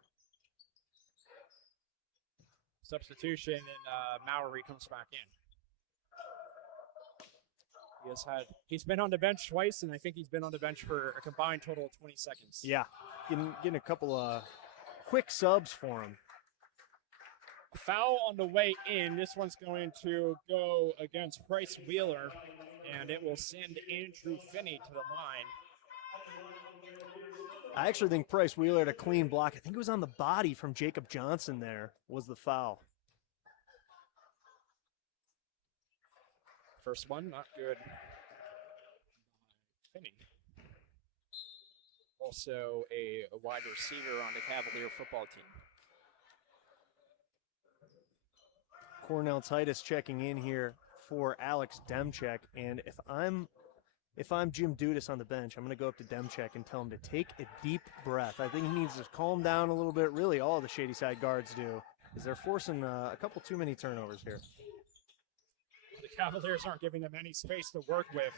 Substitution and Mallory comes back in. He's been on the bench twice, and I think he's been on the bench for a combined total of 20 seconds. Yeah, getting a couple of quick subs for him. Foul on the way in. This one's going to go against Bryce Wheeler, and it will send Andrew Finney to the line. I actually think Bryce Wheeler had a clean block. I think it was on the body from Jacob Johnson there was the foul. First one, not good. Finney. Also a wide receiver on the Cavalier football team. Cornell Titus checking in here for Alex Demchek. And if I'm if I'm Jim Dudas on the bench, I'm going to go up to Demchek and tell him to take a deep breath. I think he needs to calm down a little bit. Really, all the Shady Side guards do, is they're forcing a couple too many turnovers here. The Cavaliers aren't giving them any space to work with.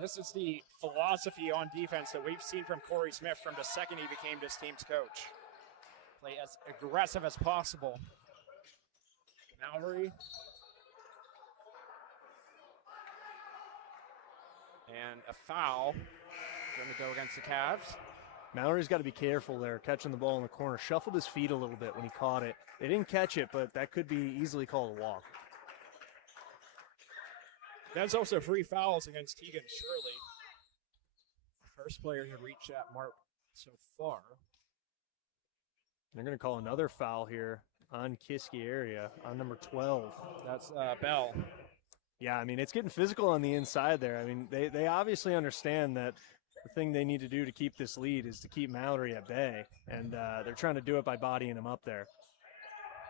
This is the philosophy on defense that we've seen from Corey Smith from the second he became this team's coach. Play as aggressive as possible. Mallory. And a foul going to go against the Cavs. Mallory's got to be careful there, catching the ball in the corner. Shuffled his feet a little bit when he caught it. They didn't catch it, but that could be easily called a walk. That's also 3 fouls against Tegan Shirley. First player to reach that mark so far. They're going to call another foul here on Kiski area on number 12. That's Bell. Yeah, I mean, it's getting physical on the inside there. I mean, they obviously understand that the thing they need to do to keep this lead is to keep Mallory at bay, and they're trying to do it by bodying him up there,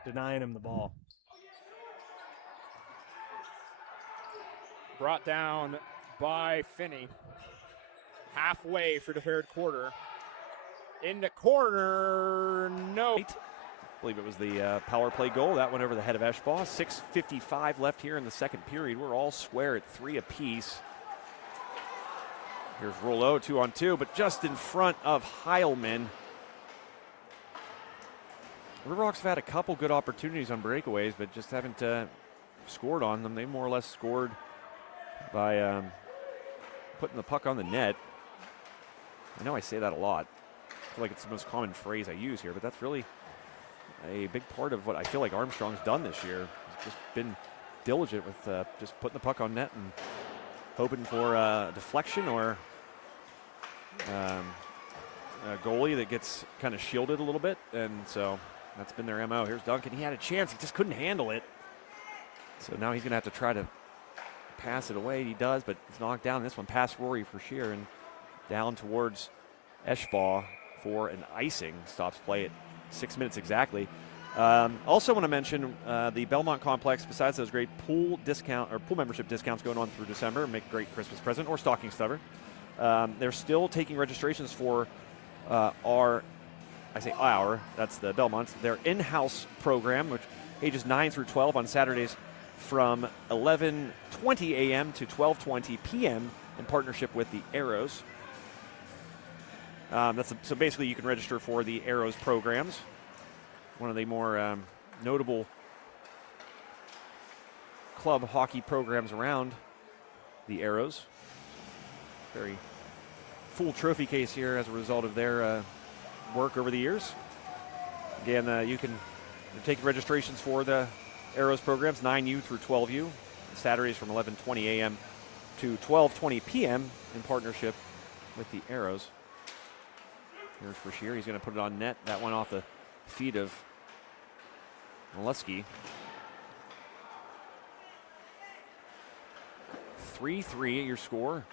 denying him the ball. Brought down by Finney. Halfway for the third quarter. In the corner, no. I believe it was the power play goal. That went over the head of Eshbaugh. 6:55 left here in the second period. We're all square at 3 apiece. Here's Rollo, 2-on-2, but just in front of Heilman. Riverhawks have had a couple good opportunities on breakaways, but just haven't scored on them. They more or less scored by putting the puck on the net. I know I say that a lot. I feel like it's the most common phrase I use here, but that's really a big part of what I feel like Armstrong's done this year. He's just been diligent with just putting the puck on net and hoping for a deflection or a goalie that gets kind of shielded a little bit. And so that's been their MO. Here's Duncan. He had a chance. He just couldn't handle it. So now he's going to have to try to pass it away. He does, but it's knocked down. This one past Rory for sheer and down towards Eshbaugh for an icing. Stops play at 6 minutes exactly. Also want to mention the Belmont Complex, besides those great pool membership discounts going on through December, make a great Christmas present or stocking stuffer. They're still taking registrations for that's the Belmont, their in-house program, which ages 9 through 12 on Saturdays from 11:20 a.m. to 12:20 p.m. in partnership with the Arrows. So basically you can register for the Arrows programs, one of the more notable club hockey programs around the Arrows. Very full trophy case here as a result of their work over the years. Again, you can take registrations for the Arrows programs, 9U through 12U, Saturdays from 11:20 a.m. to 12:20 p.m. in partnership with the Arrows. Here's Brashear. He's going to put it on net. That one off the feet of Molesky. 3-3 your score.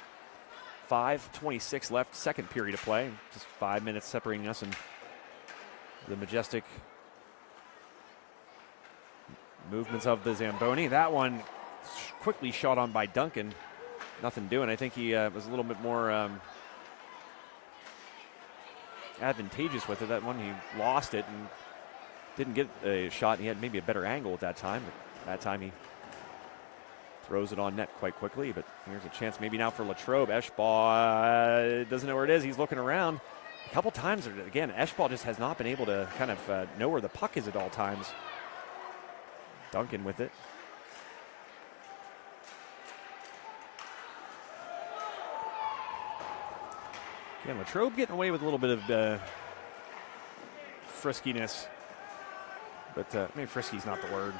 5:26 left, second period of play. Just 5 minutes separating us and the majestic movements of the Zamboni. That one quickly shot on by Duncan. Nothing doing. I think he was a little bit more advantageous with it. That one he lost it and didn't get a shot. He had maybe a better angle at that time. But that time he throws it on net quite quickly. But here's a chance maybe now for Latrobe. Eshbaugh doesn't know where it is. He's looking around. A couple times, again, Eshbaugh just has not been able to kind of know where the puck is at all times. Duncan with it. Again, Latrobe getting away with a little bit of friskiness. But maybe frisky's not the word.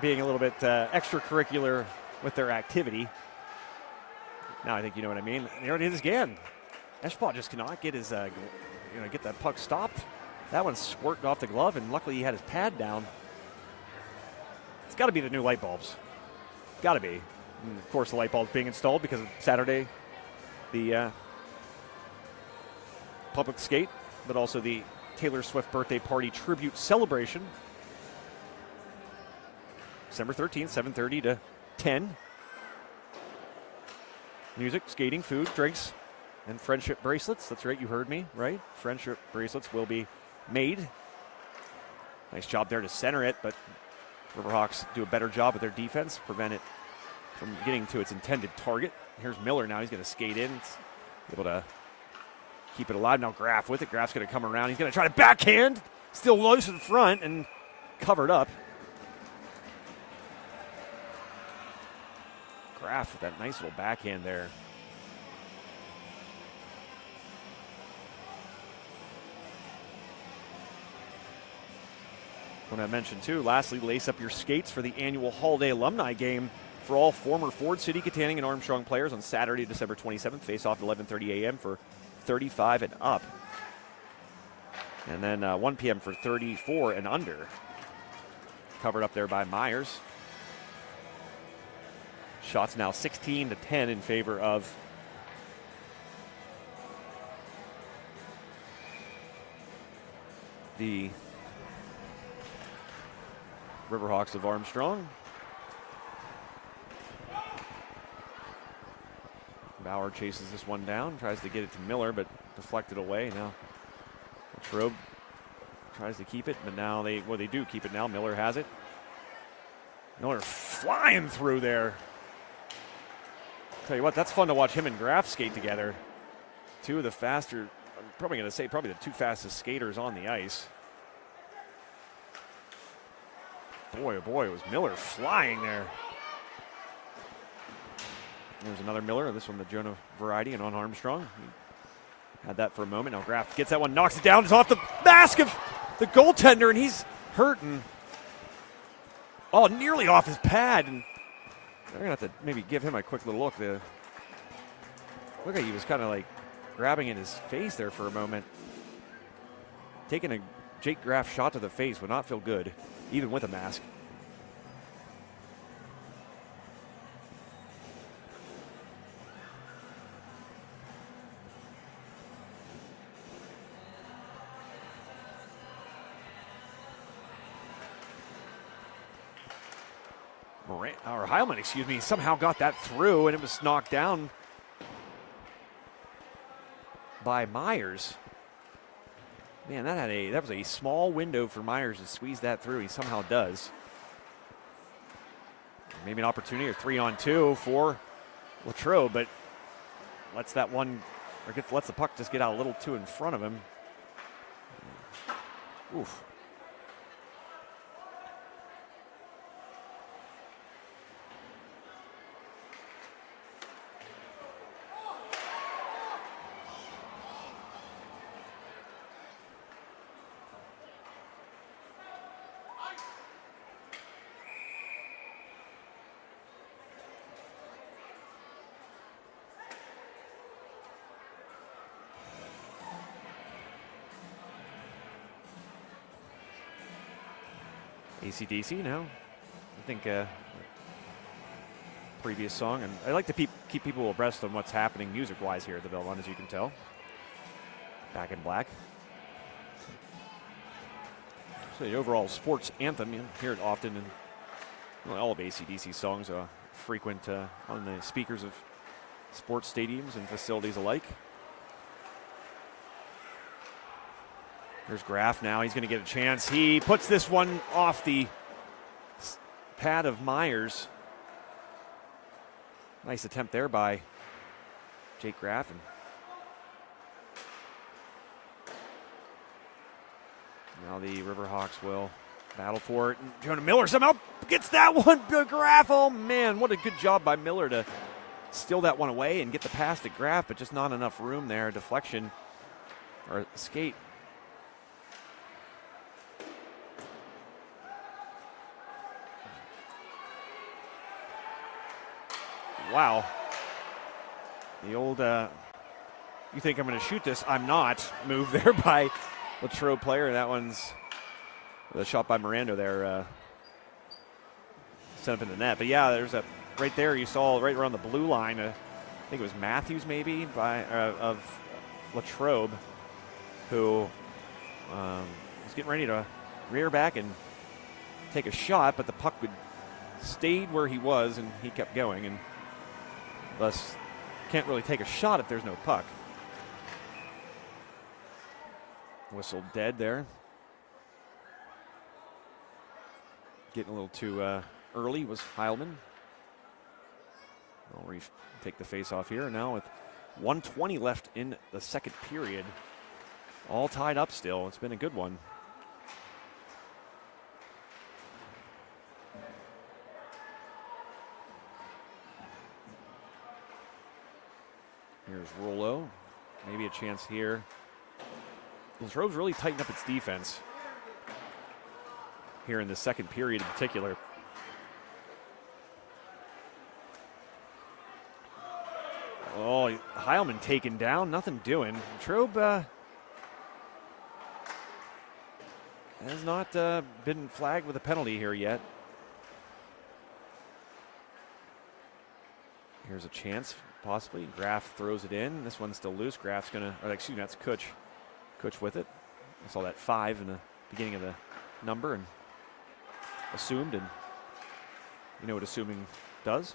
Being a little bit extracurricular with their activity. Now I think you know what I mean. There it is again. Eshbaugh just cannot get his, get that puck stopped. That one squirted off the glove, and luckily he had his pad down. It's got to be the new light bulbs. Got to be. And of course, the light bulbs being installed because of Saturday, the public skate, but also the Taylor Swift birthday party tribute celebration. December 13th, 7:30 to 10. Music, skating, food, drinks, and friendship bracelets. That's right, you heard me, right? Friendship bracelets will be made. Nice job there to center it, but Riverhawks do a better job with their defense, prevent it from getting to its intended target. Here's Miller now. He's going to skate in. He's able to keep it alive. Now Graff with it. Graff's going to come around. He's going to try to backhand. Still loose in front and covered up. Graff with that nice little backhand there. When I mentioned too, lastly, lace up your skates for the annual Holiday Alumni Game for all former Ford City, Katanning, and Armstrong players on Saturday, December 27th. Face off at 11:30 a.m. for 35 and up. And then 1 p.m. for 34 and under. Covered up there by Myers. Shots now 16 to 10 in favor of the Riverhawks of Armstrong. Bauer chases this one down, tries to get it to Miller, but deflected away. Now Latrobe tries to keep it, but now they do keep it now. Miller has it. Miller flying through there. Tell you what, that's fun to watch him and Graff skate together. Two of the faster, I'm probably going to say probably the two fastest skaters on the ice. Boy, oh boy, was Miller flying there. There's another Miller, this one the Jonah variety and on Armstrong. He had that for a moment. Now Graff gets that one, knocks it down. It's off the mask of the goaltender, and he's hurting. Oh, nearly off his pad. And they're going to have to maybe give him a quick little look. Look like he was kind of like grabbing in his face there for a moment. Taking a Jake Graff shot to the face would not feel good, even with a mask. Heilman, excuse me, somehow got that through, and it was knocked down by Myers. Man, that was a small window for Myers to squeeze that through. He somehow does. Maybe an opportunity or 3-on-2 for Latrobe, but lets that one, or lets the puck just get out a little too in front of him. Oof. AC/DC now. I think previous song, and I like to keep people abreast on what's happening music-wise here at the Belmont, as you can tell. Back in Black. So the overall sports anthem, you hear it often in all of AC/DC songs, frequent on the speakers of sports stadiums and facilities alike. There's Graff now. He's going to get a chance. He puts this one off the pad of Myers. Nice attempt there by Jake Graff. And now the Riverhawks will battle for it. And Jonah Miller somehow gets that one. Graff, oh man, what a good job by Miller to steal that one away and get the pass to Graff, but just not enough room there. Deflection or skate. Wow. The old, you think I'm going to shoot this, I'm not, move there by Latrobe player. That one's the shot by Miranda there, sent up in the net. But yeah, there's a, right there you saw right around the blue line, I think it was Matthews maybe, of Latrobe, who was getting ready to rear back and take a shot, but the puck would stayed where he was, and he kept going, and thus can't really take a shot if there's no puck. Whistle dead there. Getting a little too early was Heilman. I'll take the face off here. Now with 1:20 left in the second period. All tied up still. It's been a good one. Here's Rollo. Maybe a chance here. Latrobe's really tightened up its defense here in the second period in particular. Oh, Heilman taken down, nothing doing. Latrobe has not been flagged with a penalty here yet. Here's a chance, possibly. Graff throws it in. This one's still loose. Graff's gonna, or excuse me, that's Kutch. Kutch with it. I saw that 5 in the beginning of the number and assumed, and you know what assuming does.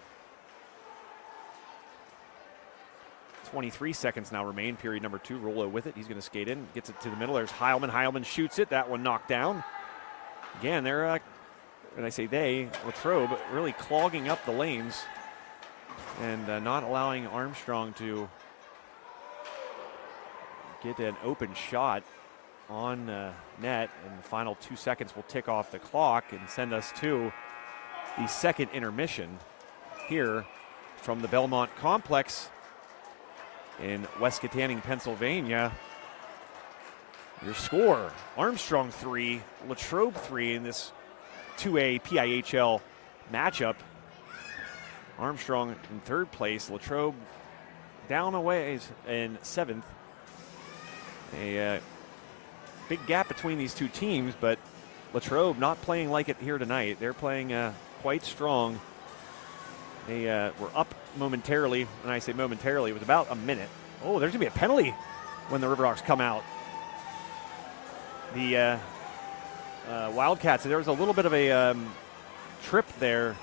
23 seconds now remain, period number 2. Rollo with it. He's going to skate in, gets it to the middle. There's Heilman. Heilman shoots it. That one knocked down. Again, they're, when I say they, Latrobe really clogging up the lanes and not allowing Armstrong to get an open shot on net. And the final 2 seconds will tick off the clock and send us to the second intermission here from the Belmont Complex in West Kittanning, Pennsylvania. Your score, Armstrong 3, Latrobe 3 in this 2A PIHL matchup. Armstrong in third place, Latrobe down a ways in 7th. A big gap between these two teams, but Latrobe not playing like it here tonight. They're playing quite strong. They were up momentarily, and I say momentarily, it was about a minute. Oh, there's going to be a penalty when the Riverhawks come out. The Wildcats, there was a little bit of a trip there,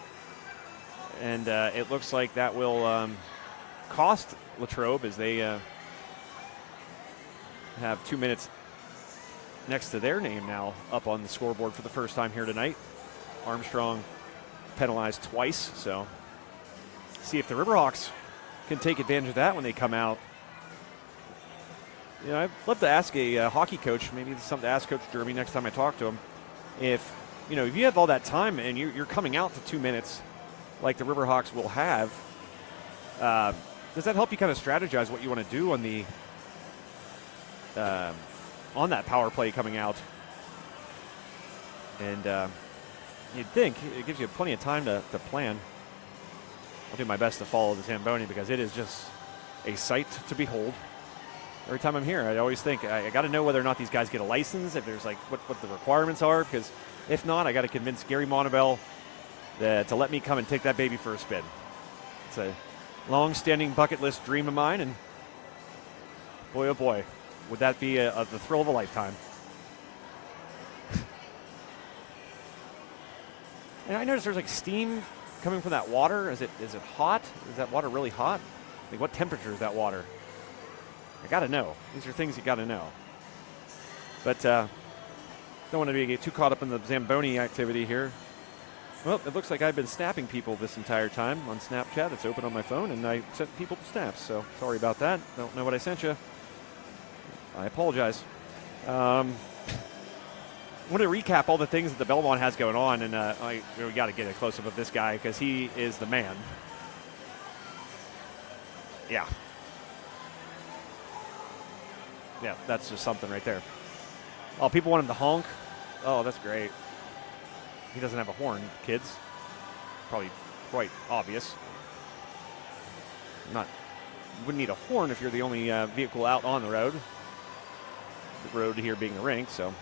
and it looks like that will cost Latrobe as they have 2 minutes next to their name now up on the scoreboard for the first time here tonight. Armstrong penalized twice, so see if the Riverhawks can take advantage of that when they come out. You know, I'd love to ask a hockey coach, maybe it's something to ask Coach Jeremy next time I talk to him, if you have all that time and you're coming out to 2 minutes like the Riverhawks will have, does that help you kind of strategize what you want to do on the on that power play coming out? And you'd think it gives you plenty of time to plan. I'll do my best to follow the Zamboni because it is just a sight to behold. Every time I'm here, I always think I got to know whether or not these guys get a license, if there's like what the requirements are, because if not, I got to convince Gary Montebell to let me come and take that baby for a spin. It's a long-standing bucket list dream of mine, and boy, oh boy, would that be the thrill of a lifetime. And I noticed there's like steam coming from that water. Is it hot? Is that water really hot? Like, what temperature is that water? I gotta know. These are things you gotta know. But don't want to get too caught up in the Zamboni activity here. Well, it looks like I've been snapping people this entire time on Snapchat. It's open on my phone, and I sent people snaps. So sorry about that. Don't know what I sent you. I apologize. I want to recap all the things that the Belmont has going on, and we got to get a close-up of this guy because he is the man. Yeah. Yeah, that's just something right there. Oh, people want him to honk. Oh, that's great. He doesn't have a horn, kids. Probably quite obvious. You wouldn't need a horn if you're the only vehicle out on the road. The road here being the rink, so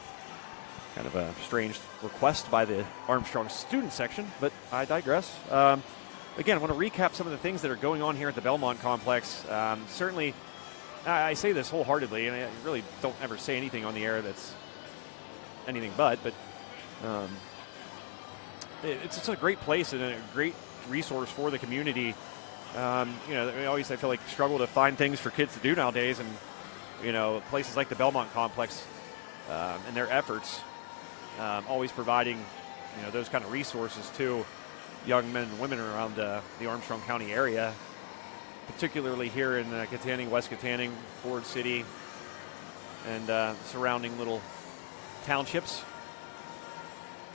kind of a strange request by the Armstrong student section, but I digress. Again, I want to recap some of the things that are going on here at the Belmont Complex. Certainly, I say this wholeheartedly, and I really don't ever say anything on the air that's anything but it's just a great place and a great resource for the community. I feel like struggle to find things for kids to do nowadays, and places like the Belmont Complex and their efforts, always providing those kind of resources to young men and women around the Armstrong County area, particularly here in Katanning, West Katanning, Ford City, and surrounding little townships.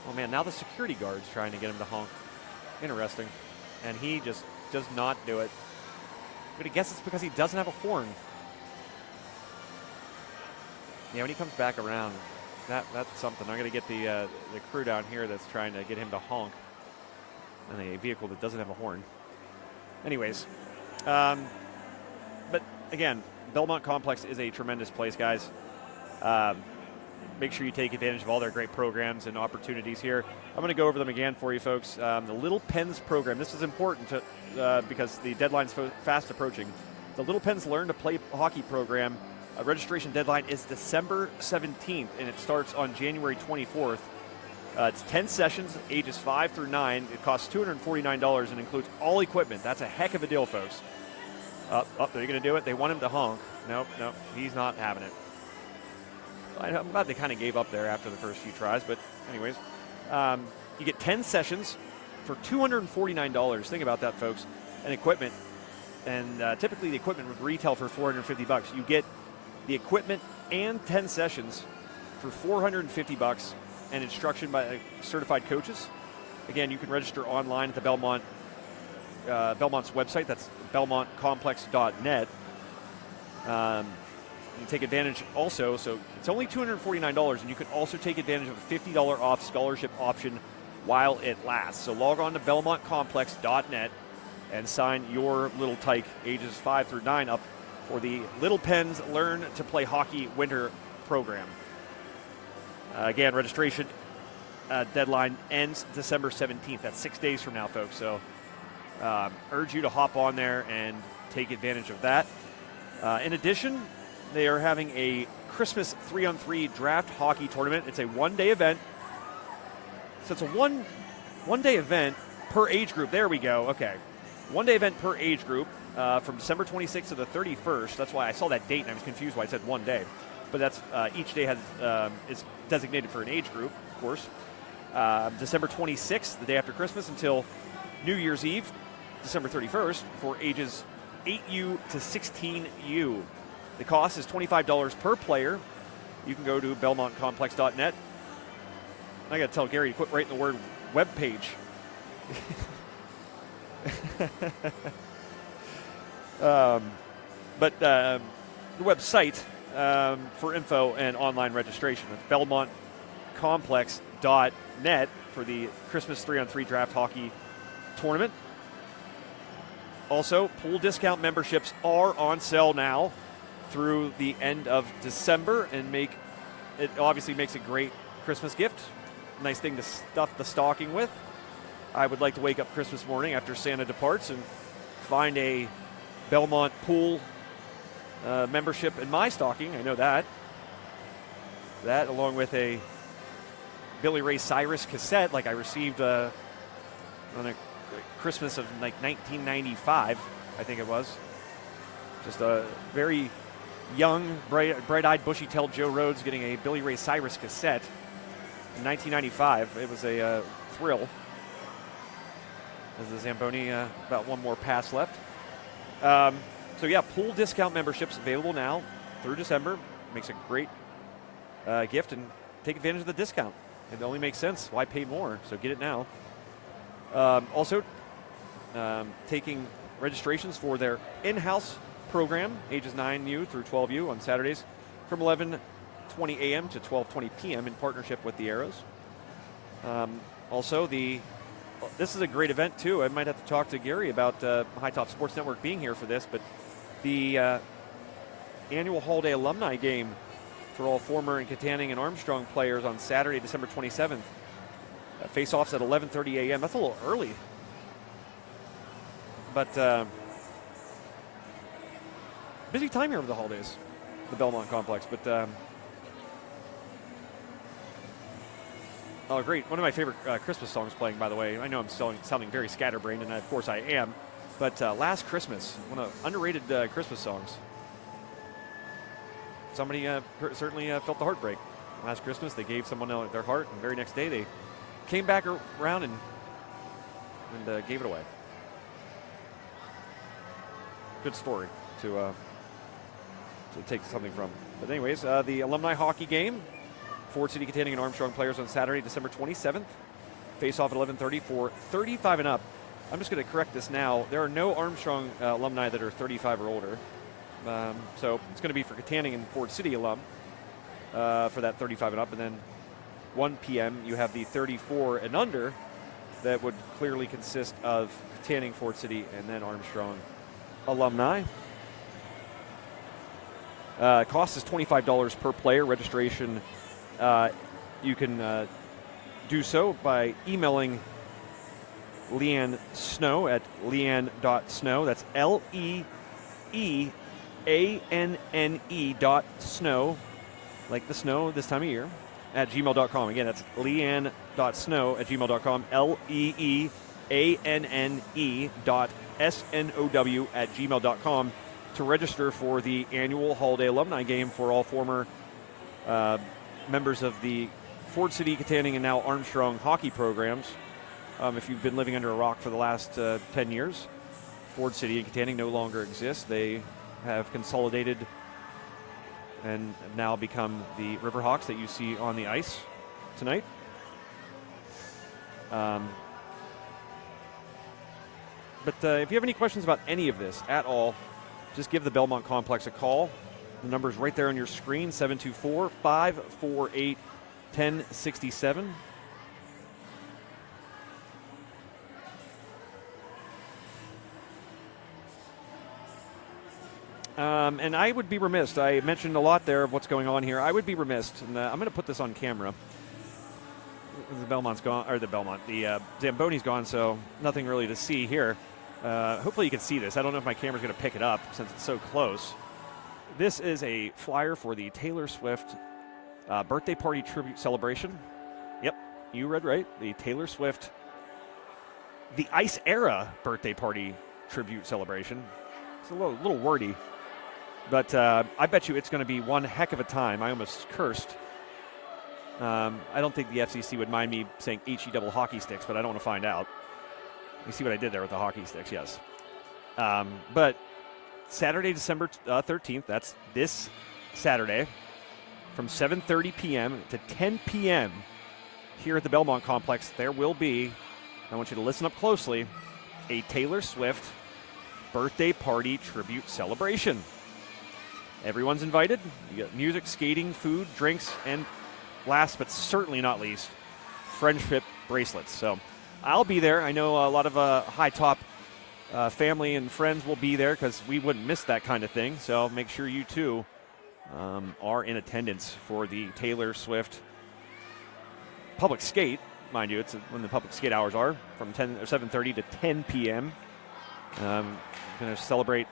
Oh man, now the security guard's trying to get him to honk. Interesting. And he just does not do it. I'm gonna guess it's because he doesn't have a horn. Yeah, when he comes back around, that's something. I'm gonna get the crew down here that's trying to get him to honk in a vehicle that doesn't have a horn. Anyways, but again, Belmont Complex is a tremendous place, guys. Make sure you take advantage of all their great programs and opportunities here. I'm going to go over them again for you folks. The Little Pens program. This is important because the deadline's fast approaching. The Little Pens Learn to Play Hockey program registration deadline is December 17th, and it starts on January 24th. It's 10 sessions, ages 5 through 9. It costs $249 and includes all equipment. That's a heck of a deal, folks. They're going to do it. They want him to honk. Nope, he's not having it. I'm glad they kind of gave up there after the first few tries, but anyways. You get 10 sessions for $249. Think about that, folks. And equipment. And typically the equipment would retail for $450. You get the equipment and 10 sessions for $450 and instruction by certified coaches. Again, you can register online at the Belmont's website. That's belmontcomplex.net. You take advantage also, so it's only $249, and you can also take advantage of a $50 off scholarship option while it lasts. So log on to belmontcomplex.net and sign your little tyke ages 5 through 9 up for the Little Pens Learn to Play Hockey Winter Program. Again, registration deadline ends December 17th. That's 6 days from now, folks. So urge you to hop on there and take advantage of that. In addition, they are having a Christmas 3-on-3 draft hockey tournament. It's a one-day event. So it's a one-day event per age group. There we go. Okay. One-day event per age group from December 26th to the 31st. That's why I saw that date and I was confused why I said one day. But that's each day is designated for an age group, of course. December 26th, the day after Christmas, until New Year's Eve, December 31st, for ages 8U to 16U. The cost is $25 per player. You can go to belmontcomplex.net. I got to tell Gary to quit writing the word web page. But the website for info and online registration. It's belmontcomplex.net for the Christmas 3-on-3 draft hockey tournament. Also, pool discount memberships are on sale now through the end of December, and it obviously makes a great Christmas gift. Nice thing to stuff the stocking with. I would like to wake up Christmas morning after Santa departs and find a Belmont pool membership in my stocking. I know that. That, along with a Billy Ray Cyrus cassette like I received on a Christmas of like 1995, I think it was. Just a very young, bright-eyed, bushy-tailed Joe Rhodes getting a Billy Ray Cyrus cassette in 1995. It was a thrill. As the Zamboni, about one more pass left. So yeah, pool discount memberships available now through December. Makes a great gift, and take advantage of the discount. It only makes sense. Why pay more? So get it now. Also, taking registrations for their in-house program, ages 9U through 12U on Saturdays from 11:20 a.m. to 12:20 p.m. in partnership with the Arrows. Also, this is a great event too. I might have to talk to Gary about High Top Sports Network being here for this, but the annual Holiday Alumni Game for all former and Katanning and Armstrong players on Saturday, December 27th. Face-offs at 11:30 a.m. That's a little early. But busy time here over the holidays, the Belmont Complex. But Oh, great. One of my favorite Christmas songs playing, by the way. I know I'm sounding very scatterbrained, and of course I am. But Last Christmas, one of underrated Christmas songs. Somebody certainly felt the heartbreak. Last Christmas, they gave someone their heart, and the very next day they came back around and gave it away. Good story to take something from. But anyways, the alumni hockey game. Ford City containing and Armstrong players on Saturday, December 27th. Face off at 11:30 for 35 and up. I'm just going to correct this now. There are no Armstrong alumni that are 35 or older. So it's going to be for Katanning and Ford City alum for that 35 and up. And then 1 p.m. you have the 34 and under that would clearly consist of Katanning, Ford City, and then Armstrong alumni. Cost is $25 per player. Registration, you can do so by emailing Leanne Snow at leanne.snow. That's LEEANNE.snow, like the snow this time of year, at gmail.com. Again, that's leanne.snow at gmail.com. LEEANNE.SNOW at gmail.com to register for the annual Holiday Alumni Game for all former members of the Ford City, Katanning, and now Armstrong hockey programs. If you've been living under a rock for the last 10 years, Ford City and Katanning no longer exist. They have consolidated and have now become the Riverhawks that you see on the ice tonight. But if you have any questions about any of this at all, just give the Belmont Complex a call. The number's right there on your screen, 724-548-1067. And I would be remiss. I mentioned a lot there of what's going on here. I would be remiss, and I'm going to put this on camera. The Belmont's gone, or the Zamboni's gone, so nothing really to see here. Hopefully you can see this. I don't know if my camera's going to pick it up since it's so close. This is a flyer for the Taylor Swift birthday party tribute celebration. Yep, you read right. The Taylor Swift, the Ice Era birthday party tribute celebration. It's a little wordy, but I bet you it's going to be one heck of a time. I almost cursed. I don't think the FCC would mind me saying HE double hockey sticks, but I don't want to find out. You see what I did there with the hockey sticks, yes. But Saturday, December 13th, that's this Saturday, from 7:30 p.m. to 10 p.m. here at the Belmont Complex, there will be, I want you to listen up closely, a Taylor Swift birthday party tribute celebration. Everyone's invited. You got music, skating, food, drinks, and last but certainly not least, friendship bracelets. So I'll be there. I know a lot of high top family and friends will be there because we wouldn't miss that kind of thing. So make sure you too are in attendance for the Taylor Swift public skate. Mind you, it's when the public skate hours are from 7:30 to 10 p.m. Going to celebrate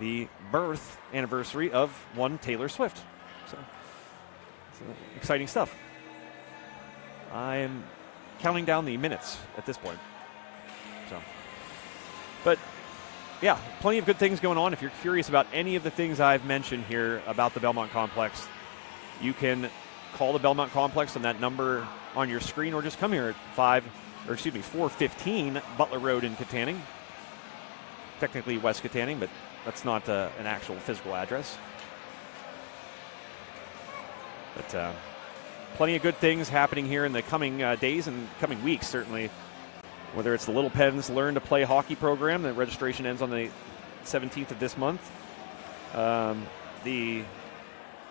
the birth anniversary of one Taylor Swift. So it's exciting stuff. I'm counting down the minutes at this point. So, but yeah, plenty of good things going on. If you're curious about any of the things I've mentioned here about the Belmont Complex, you can call the Belmont Complex on that number on your screen, or just come here at 415 Butler Road in Katanning. Technically West Katanning, but that's not an actual physical address. But plenty of good things happening here in the coming days and coming weeks, certainly. Whether it's the Little Pens Learn to Play Hockey program, that registration ends on the 17th of this month. The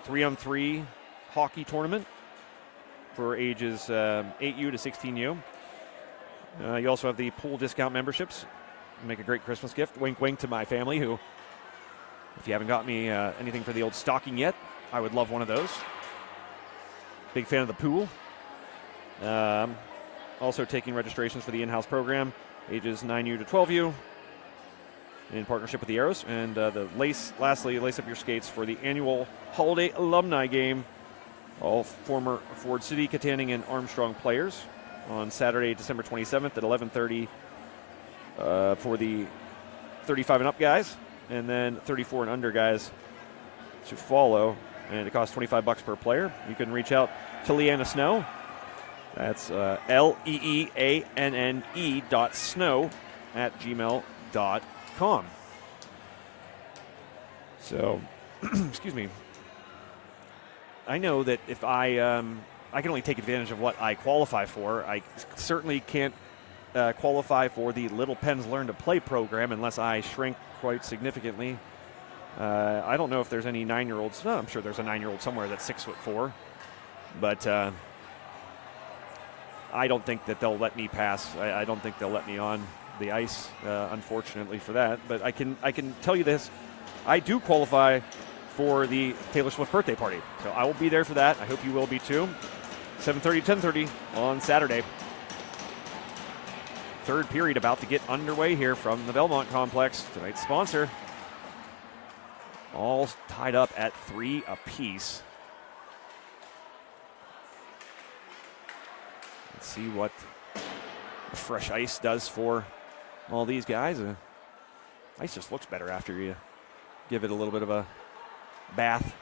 3-on-3 hockey tournament for ages 8U to 16U. You also have the pool discount memberships. Make a great Christmas gift. Wink, wink to my family, who, if you haven't got me anything for the old stocking yet, I would love one of those. Big fan of the pool. Also taking registrations for the in-house program, ages 9U to 12U, in partnership with the Arrows. And lastly, lace up your skates for the annual Holiday Alumni Game all former Ford City, Katanning, and Armstrong players on Saturday, December 27th at 11:30 for the 35 and up guys, and then 34 and under guys to follow. And it costs $25 per player. You can reach out to Leanna Snow. That's leeanne.snow@gmail.com. So, excuse me. I know that if I can only take advantage of what I qualify for. I certainly can't qualify for the Little Pens Learn to Play program unless I shrink quite significantly. I don't know if there's any 9-year-olds. No, I'm sure there's a 9-year-old somewhere that's 6'4", but I don't think that they'll let me pass. I don't think they'll let me on the ice, unfortunately for that. But I can tell you this: I do qualify for the Taylor Swift birthday party, so I will be there for that. I hope you will be too. 7:30, 10:30 on Saturday. Third period about to get underway here from the Belmont Complex. Tonight's sponsor. All tied up at 3 apiece. Let's see what the fresh ice does for all these guys. Ice just looks better after you give it a little bit of a bath.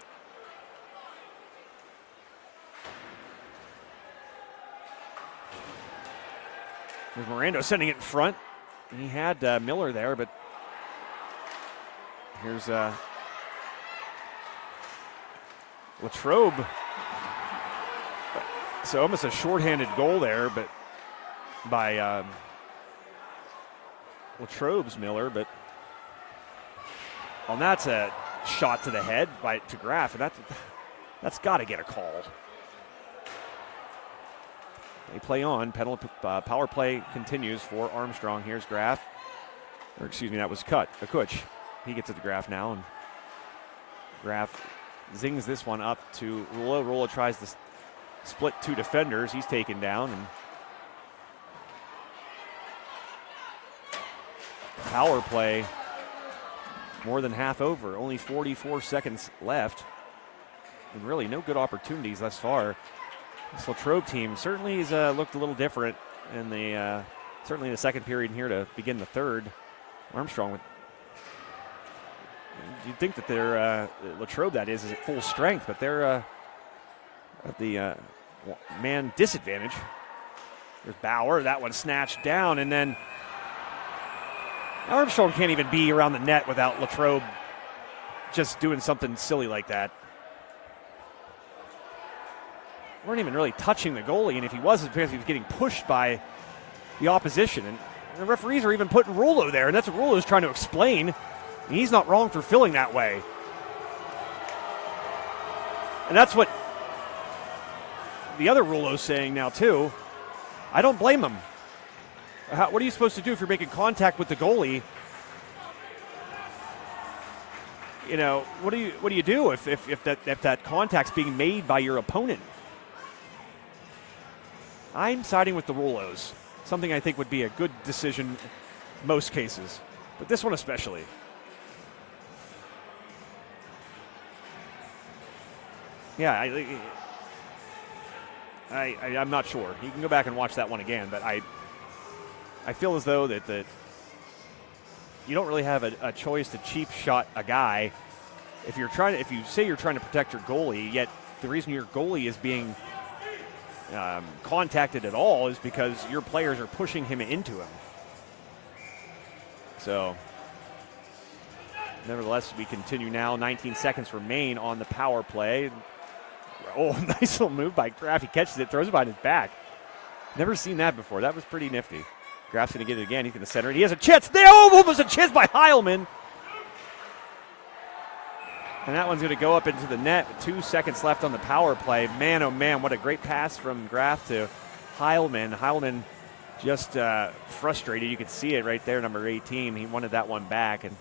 There's Miranda sending it in front. He had Miller there, but here's Latrobe. So almost a shorthanded goal there, but by Latrobe's Miller, but that's a shot to the head to Graff, and that's got to get a call. They play on. Power play continues for Armstrong. Here's Graff. Or excuse me, that was Kutch. He gets at the Graff now, and Graff zings this one up to Rula. Rula tries to split 2 defenders. He's taken down. And power play more than half over. Only 44 seconds left. And really no good opportunities thus far. This Latrobe team certainly has looked a little different in the certainly in the second period here to begin the third. Armstrong, you'd think that they're Latrobe, that is at full strength, but they're at the man disadvantage. There's Bauer, that one snatched down, and then Armstrong can't even be around the net without Latrobe just doing something silly like that. Weren't even really touching the goalie, and if he was, it's because he was getting pushed by the opposition. And the referees are even putting Rulo there, and that's what Rulo's trying to explain. And he's not wrong for feeling that way. And that's what the other Rulo's saying now, too. I don't blame him. What are you supposed to do if you're making contact with the goalie? You know, what do you do if that contact's being made by your opponent? I'm siding with the Rulos. Something I think would be a good decision most cases, but this one especially. Yeah, I'm not sure. You can go back and watch that one again, but I feel as though that you don't really have a choice to cheap shot a guy if you say you're trying to protect your goalie, yet the reason your goalie is being contacted at all is because your players are pushing him into him. So, nevertheless, we continue now. 19 seconds remain on the power play. Oh, nice little move by Graff. He catches it, throws it behind his back. Never seen that before. That was pretty nifty. Graff's going to get it again. He's going to center it. He has a chance. There, was a chance by Heilman. And that one's going to go up into the net with 2 seconds left on the power play. Man, oh man, what a great pass from Graff to Heilman. Heilman just frustrated. You could see it right there, number 18. He wanted that one back. And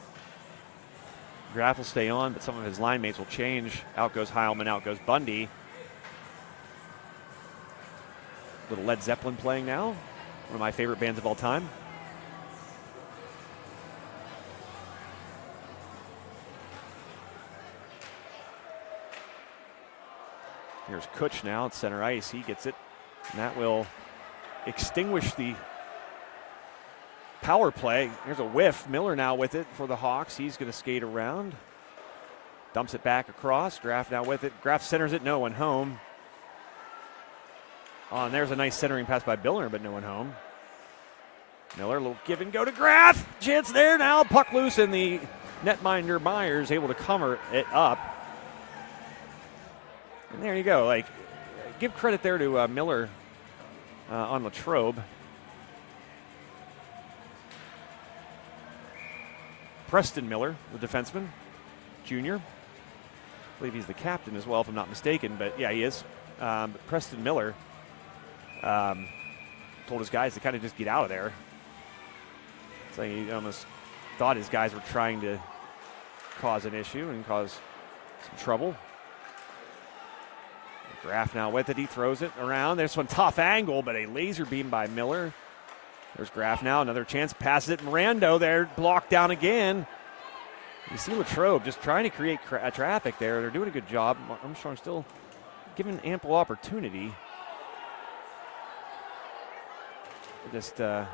Graff will stay on, but some of his line mates will change. Out goes Heilman, out goes Bundy. Little Led Zeppelin playing now. One of my favorite bands of all time. Here's Kutch now at center ice. He gets it, and that will extinguish the power play. Here's a whiff. Miller now with it for the Hawks. He's going to skate around. Dumps it back across. Graff now with it. Graff centers it. No one home. Oh, and there's a nice centering pass by Billner, but no one home. Miller, a little give and go to Graff. Chance there now. Puck loose, and the netminder Myers able to cover it up. And there you go. Like, give credit there to Miller on Latrobe. Preston Miller, the defenseman, junior. I believe he's the captain as well, if I'm not mistaken. But yeah, he is. Preston Miller told his guys to kind of just get out of there. So he almost thought his guys were trying to cause an issue and cause some trouble. Graff now with it. He throws it around. There's one tough angle, but a laser beam by Miller. There's Graff now. Another chance. Passes it. Mirando there. Blocked down again. You see Latrobe just trying to create traffic there. They're doing a good job. Armstrong still given ample opportunity. Just, you'd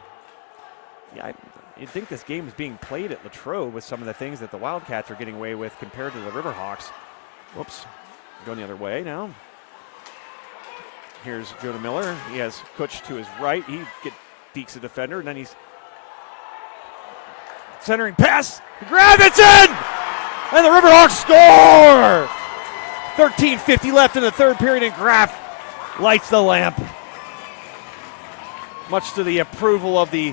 think this game is being played at Latrobe with some of the things that the Wildcats are getting away with compared to the Riverhawks. Whoops. Going the other way now. Here's Jonah Miller. He has Kutch to his right. He dekes the defender, and then he's centering pass. Grab it's in! And the Riverhawks score! 13:50 left in the third period, and Graff lights the lamp. Much to the approval of the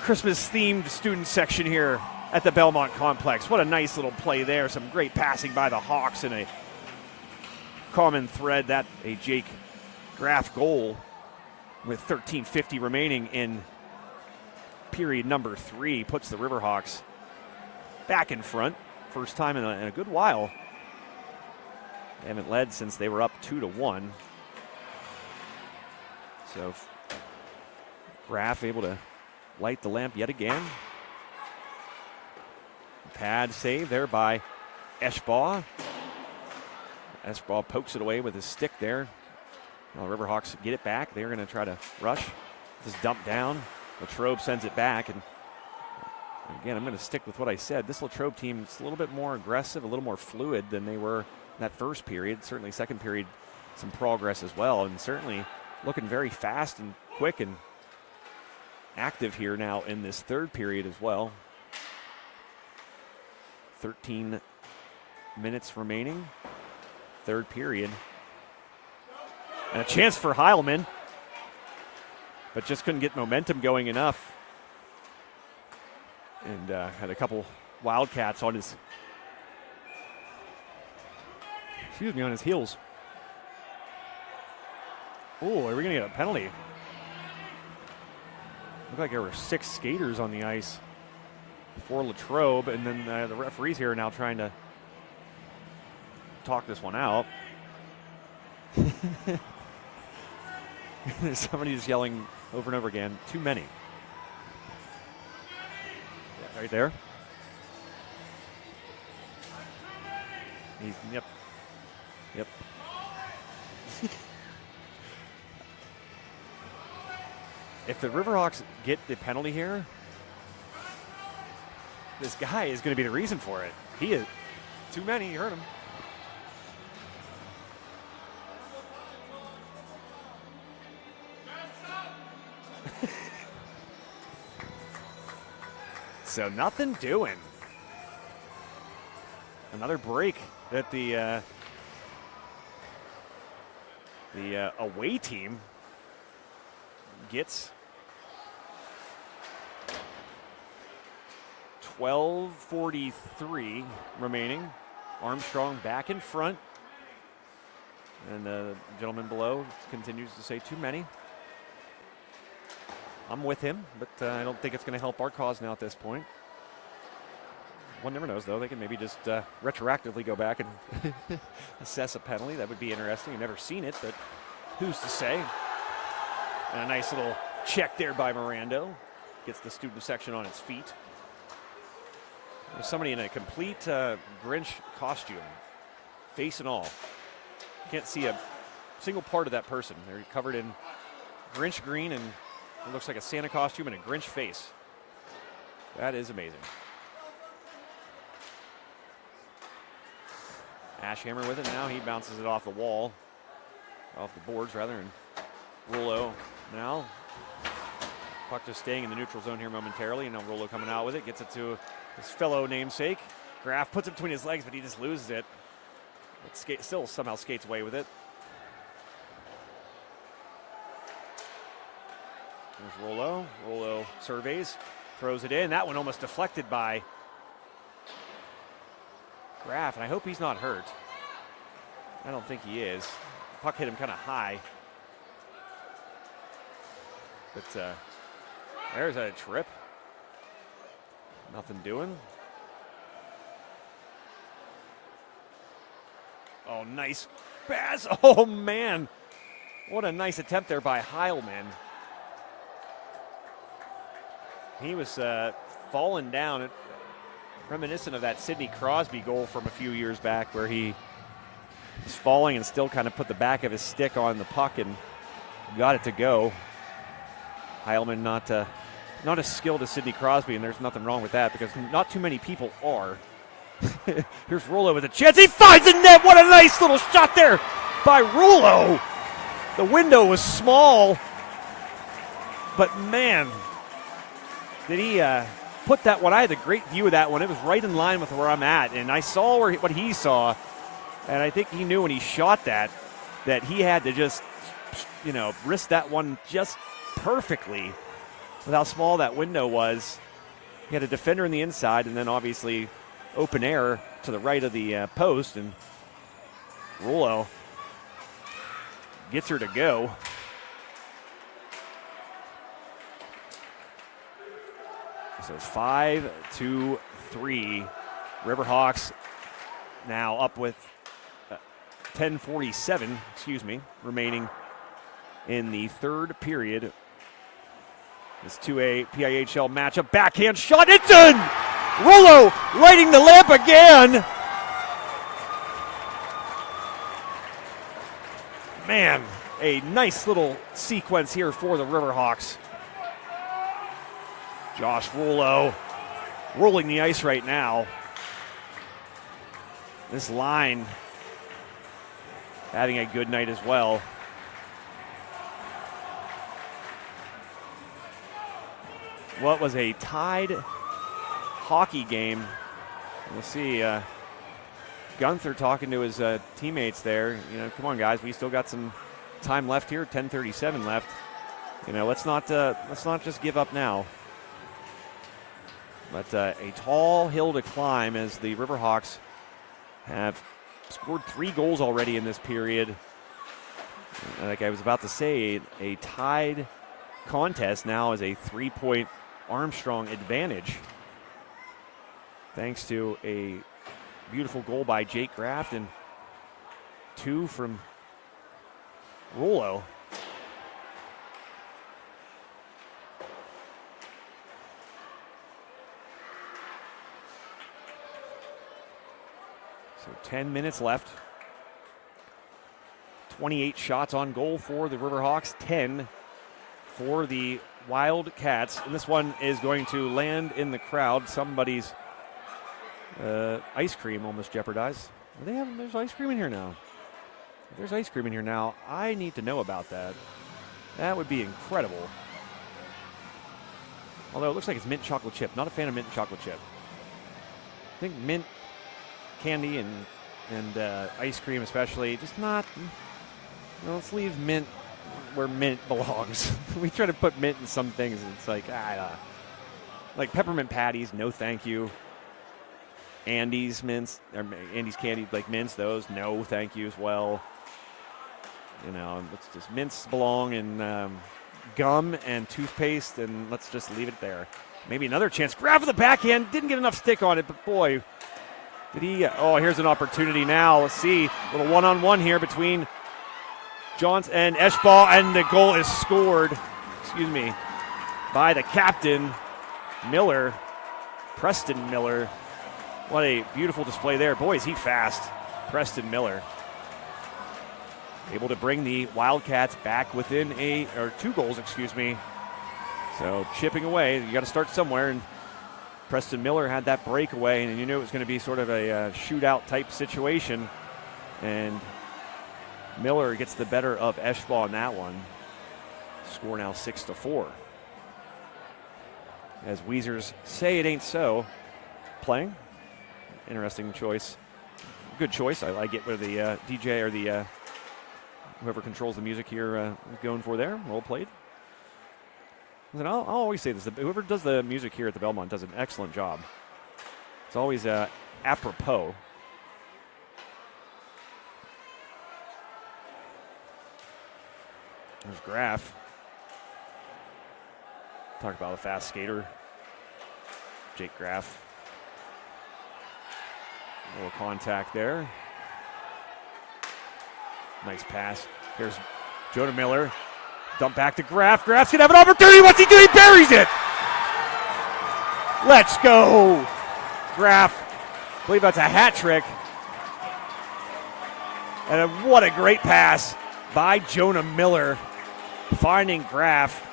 Christmas-themed student section here at the Belmont Complex. What a nice little play there. Some great passing by the Hawks, and a common thread, that a Jake Graff goal with 13:50 remaining in period number 3 puts the Riverhawks back in front. First time in a good while. They haven't led since they were up 2-1. So Graff able to light the lamp yet again. Pad save there by Eschbaugh. Eschbaugh pokes it away with his stick there. Well, the Riverhawks get it back. They're going to try to rush. Just dump down. Latrobe sends it back. And again, I'm going to stick with what I said. This Latrobe team is a little bit more aggressive, a little more fluid than they were in that first period. Certainly second period, some progress as well. And certainly looking very fast and quick and active here now in this third period as well. 13 minutes remaining. Third period. And a chance for Heilman, but just couldn't get momentum going enough. And had a couple Wildcats on his, on his heels. Oh, are we going to get a penalty? Looked like there were 6 skaters on the ice for Latrobe, and then the referees here are now trying to talk this one out. There's somebody just yelling over and over again, too many. Yeah, right there. Yep. If the Riverhawks get the penalty here, this guy is going to be the reason for it. He is too many. You heard him. So nothing doing. Another break that the away team gets. 12:43 remaining. Armstrong back in front. And the gentleman below continues to say too many. I'm with him, but I don't think it's going to help our cause now at this point. One never knows, though. They can maybe just retroactively go back and assess a penalty. That would be interesting. I've never seen it, but who's to say? And a nice little check there by Mirando. Gets the student section on its feet. There's somebody in a complete Grinch costume, face and all. Can't see a single part of that person. They're covered in Grinch green, and it looks like a Santa costume and a Grinch face. That is amazing. Ashhammer with it now. He bounces it off the wall, off the boards rather, and Rollo now. Puck just staying in the neutral zone here momentarily, and now Rollo coming out with it, gets it to his fellow namesake. Graf puts it between his legs, but he just loses it. But still somehow skates away with it. There's Rollo. Rollo surveys, throws it in. That one almost deflected by Graf, and I hope he's not hurt. I don't think he is. Puck hit him kind of high. But there's a trip. Nothing doing. Oh, nice pass. Oh, man. What a nice attempt there by Heilman. He was falling down, reminiscent of that Sidney Crosby goal from a few years back where he was falling and still kind of put the back of his stick on the puck and got it to go. Heilman not as skilled as Sidney Crosby, and there's nothing wrong with that because not too many people are. Here's Rollo with a chance. He finds the net. What a nice little shot there by Rollo. The window was small, but man, did he put that one. I had a great view of that one. It was right in line with where I'm at, and I saw what he saw, and I think he knew when he shot that he had to just, risk that one just perfectly with how small that window was. He had a defender in the inside, and then obviously open air to the right of the post, and Rollo gets her to go. So 5-2-3. Riverhawks now up with 10:47, remaining in the third period. This 2A PIHL matchup. Backhand shot. It's in! Rollo lighting the lamp again. Man, a nice little sequence here for the Riverhawks. Josh Rollo rolling the ice right now. This line having a good night as well. What was a tied hockey game. We'll see Gunther talking to his teammates there. Come on guys, we still got some time left here, 10:37 left. Let's not just give up now. But a tall hill to climb as the Riverhawks have scored 3 goals already in this period. Like I was about to say, a tied contest now is a 3-point Armstrong advantage. Thanks to a beautiful goal by Jake Graft and 2 from Rollo. So 10 minutes left. 28 shots on goal for the Riverhawks, 10 for the Wildcats. And this one is going to land in the crowd. Somebody's ice cream almost jeopardized. There's ice cream in here now. If there's ice cream in here now, I need to know about that. That would be incredible. Although it looks like it's mint chocolate chip. Not a fan of mint chocolate chip. I think mint candy and ice cream especially, just not. Let's leave mint where mint belongs. We try to put mint in some things, and it's like peppermint patties, no thank you. Andy's mints, or Andy's candy, like mints, those, no thank you as well. Let's just mints belong in gum and toothpaste, and let's just leave it there. Maybe another chance. Grab for the backhand, didn't get enough stick on it, but boy, did he. Here's an opportunity now. Let's see, a little one-on-one here between Johns and Eschball, and the goal is scored, by the captain, Miller, Preston Miller. What a beautiful display there. Boy, is he fast, Preston Miller. able to bring the Wildcats back within 2 goals, excuse me. So chipping away, you got to start somewhere, and Preston Miller had that breakaway, and you knew it was going to be sort of a shootout type situation, and Miller gets the better of Eschbaugh in that one. Score now 6-4. As Weezers say it ain't so. Playing. Interesting choice. Good choice. I like it where the DJ or the whoever controls the music here is going for there. Well played. And I'll always say this. Whoever does the music here at the Belmont does an excellent job. It's always apropos. There's Graff. Talk about a fast skater. Jake Graff. A little contact there. Nice pass. Here's Jonah Miller. Dump back to Graff. Graff's going to have an opportunity. What's he do? He buries it. Let's go. Graff. I believe that's a hat trick. And what a great pass by Jonah Miller. Finding Graff.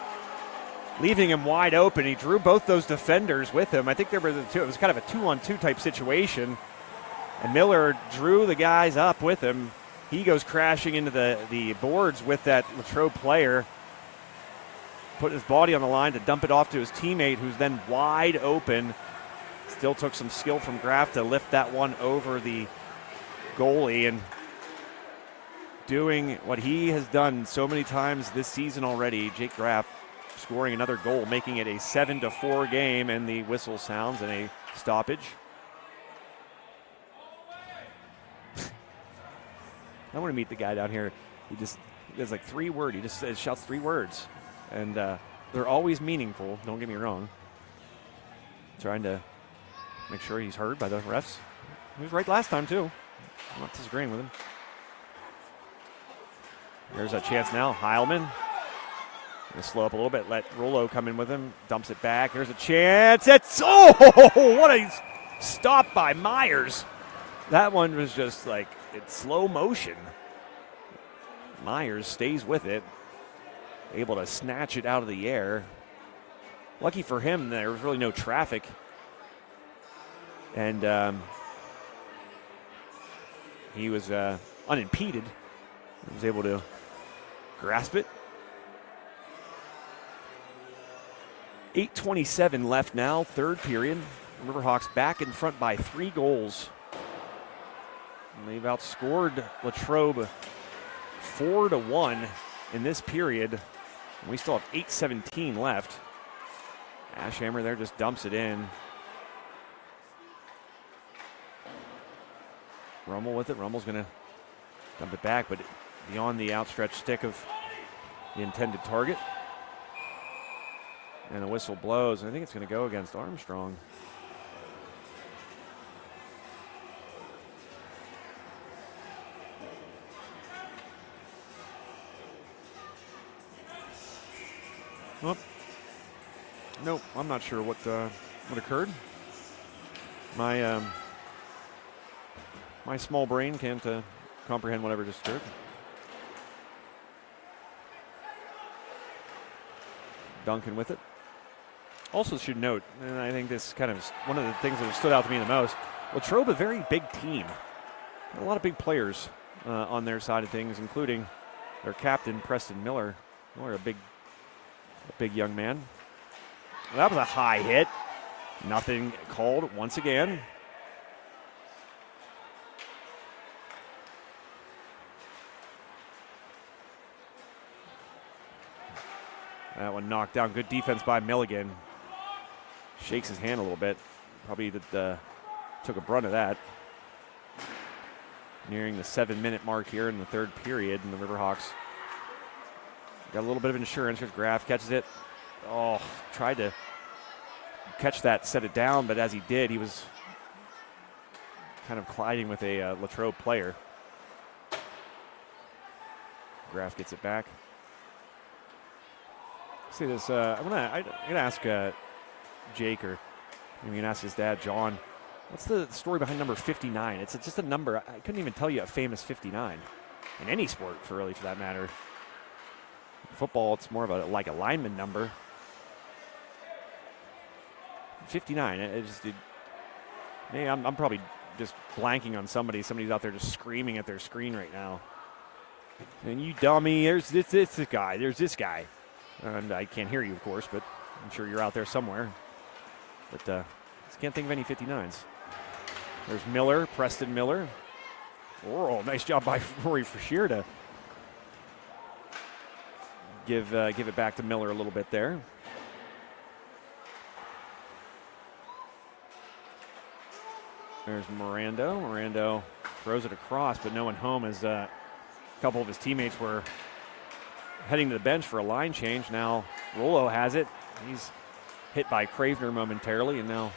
Leaving him wide open. He drew both those defenders with him. I think there were the two. It was kind of a 2-on-2 type situation. And Miller drew the guys up with him. He goes crashing into the boards with that Latrobe player. Put his body on the line to dump it off to his teammate, who's then wide open. Still took some skill from Graff to lift that one over the goalie, and doing what he has done so many times this season already. Jake Graff scoring another goal, making it a 7-4 game, and the whistle sounds and a stoppage. I want to meet the guy down here. He has like 3 words. He just shouts 3 words. And they're always meaningful, don't get me wrong. Trying to make sure he's heard by the refs. He was right last time, too. I'm not disagreeing with him. There's a chance now. Heilman. Gonna slow up a little bit. Let Rollo come in with him. Dumps it back. Here's a chance. It's, what a stop by Myers. That one was just like, it's slow motion. Myers stays with it, able to snatch it out of the air. Lucky for him, there was really no traffic. And he was unimpeded. He was able to grasp it. 8:27 left now, 3rd period. Riverhawks back in front by 3 goals. And they've outscored Latrobe 4-1 in this period. And we still have 8:17 left. Ashhammer there just dumps it in. Rummel with it. Rummel's going to dump it back, but beyond the outstretched stick of the intended target. And a whistle blows. I think it's going to go against Armstrong. Well, nope, I'm not sure what occurred. My my small brain can't comprehend whatever just occurred. Duncan with it. Also should note, and I think this kind of one of the things that stood out to me the most, Latrobe, a very big team. A lot of big players on their side of things, including their captain, Preston Miller. Or a big young man. Well, that was a high hit. Nothing called once again. That one knocked down. Good defense by Milligan. Shakes his hand a little bit. Probably took a brunt of that. Nearing the 7-minute mark here in the 3rd period, and the Riverhawks got a little bit of insurance. Here's Graff, catches it. Oh, tried to catch that, set it down, but as he did, he was kind of colliding with a Latrobe player. Graff gets it back. See this. I'm gonna ask Jake, or maybe you can ask his dad, John. What's the story behind number 59? It's just a number. I couldn't even tell you a famous 59. in any sport, for that matter. Football, it's more of a lineman number. 59. I'm probably just blanking on somebody. Somebody's out there just screaming at their screen right now. And you dummy, there's this guy. There's this guy. And I can't hear you, of course, but I'm sure you're out there somewhere. But just can't think of any 59s. There's Miller, Preston Miller. Oh, nice job by Rory Frashier to give it back to Miller a little bit there. There's Mirando. Mirando throws it across, but no one home as a couple of his teammates were heading to the bench for a line change. Now Rollo has it. He's hit by Cravener momentarily, and now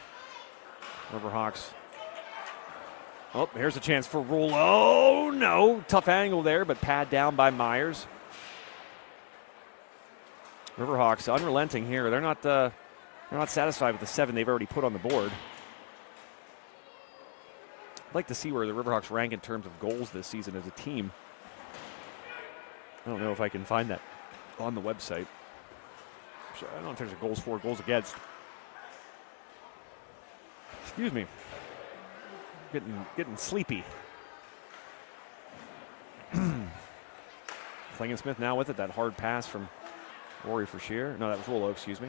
Riverhawks. Oh, here's a chance for Rollo. No, tough angle there, but pad down by Myers. Riverhawks unrelenting here. They're not satisfied with the 7 they've already put on the board. I'd like to see where the Riverhawks rank in terms of goals this season as a team. I don't know if I can find that on the website. I don't know if there's a goals for, goals against. Excuse me. Getting sleepy. Smith now with it. That hard pass from Rory Frashier. No, that was Rollo, excuse me.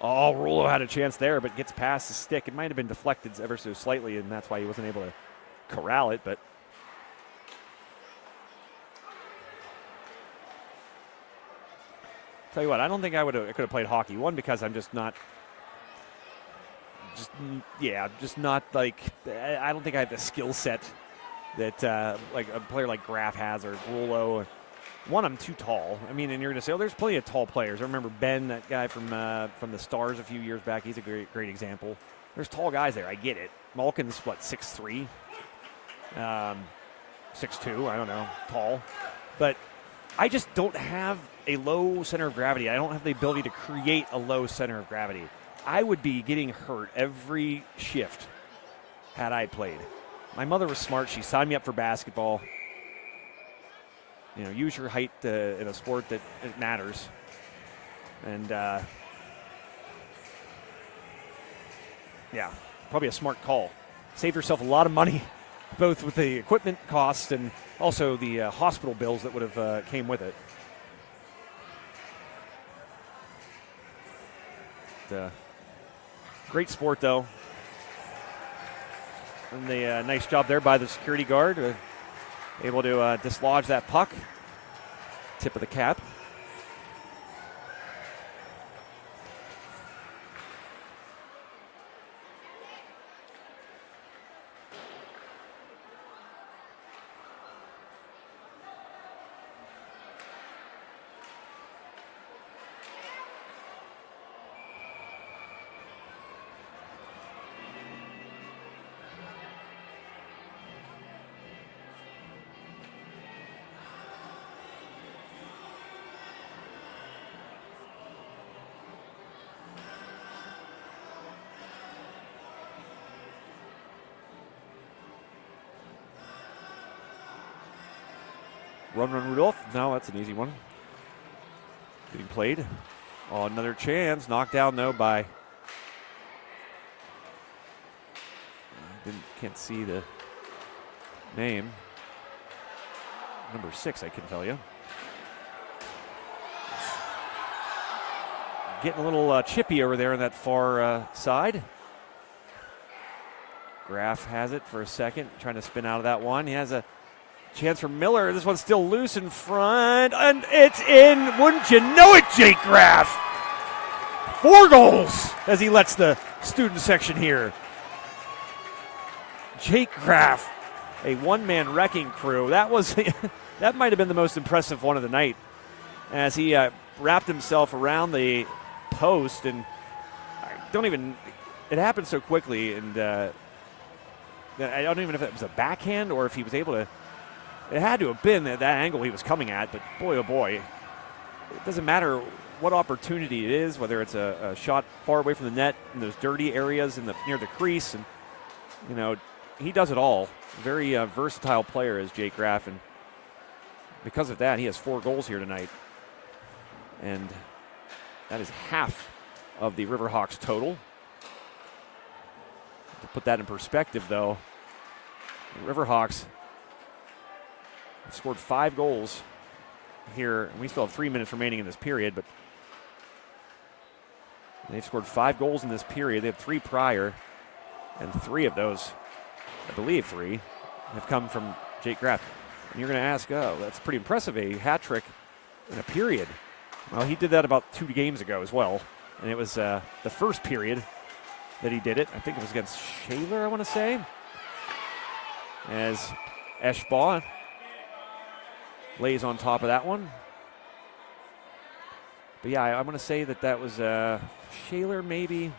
Oh, Rollo had a chance there, but gets past the stick. It might have been deflected ever so slightly, and that's why he wasn't able to corral it, but tell you what, I don't think I could have played hockey. One, because I'm just not like, I don't think I have the skill set that like a player like Graf has or Rollo. One, I'm too tall. I mean, and you're going to say, oh, there's plenty of tall players. I remember Ben, that guy from the Stars a few years back. He's a great example. There's tall guys there. I get it. Malkin's, 6'3", 6'2", I don't know, tall. But I just don't have a low center of gravity. I don't have the ability to create a low center of gravity. I would be getting hurt every shift had I played. My mother was smart. She signed me up for basketball. You know, use your height in a sport that it matters. And, yeah, probably a smart call. Save yourself a lot of money, both with the equipment costs and also the hospital bills that would have came with it. Great sport, though. And the nice job there by the security guard. Able to dislodge that puck. Tip of the cap. Run, Rudolph. No, that's an easy one. Getting played. Oh, another chance. Knocked down, though, by... Can't see the name. Number 6, I can tell you. Getting a little chippy over there on that far side. Graf has it for a second. Trying to spin out of that one. He has a chance for Miller. This one's still loose in front, and it's in. Wouldn't you know it, Jake Graf? 4 goals as he lets the student section here. Jake Graf, a one-man wrecking crew. That was that might have been the most impressive one of the night, as he wrapped himself around the post, and it happened so quickly, and I don't even know if it was a backhand or if he was able to. It had to have been that angle he was coming at, but boy, oh boy. It doesn't matter what opportunity it is, whether it's a shot far away from the net in those dirty areas near the crease, and, you know, he does it all. Very versatile player is Jake Graff, and because of that, he has 4 goals here tonight. And that is half of the Riverhawks total. To put that in perspective, though, the Riverhawks have scored 5 goals here. And we still have 3 minutes remaining in this period, but they've scored 5 goals in this period. They have 3 prior, and 3 of those, I believe 3, have come from Jake Graff. And you're going to ask, oh, that's pretty impressive, a hat trick in a period. Well, he did that about 2 games ago as well, and it was the first period that he did it. I think it was against Shaler, I want to say, as Eschbaugh lays on top of that one. But yeah, I'm going to say that was Shaler maybe.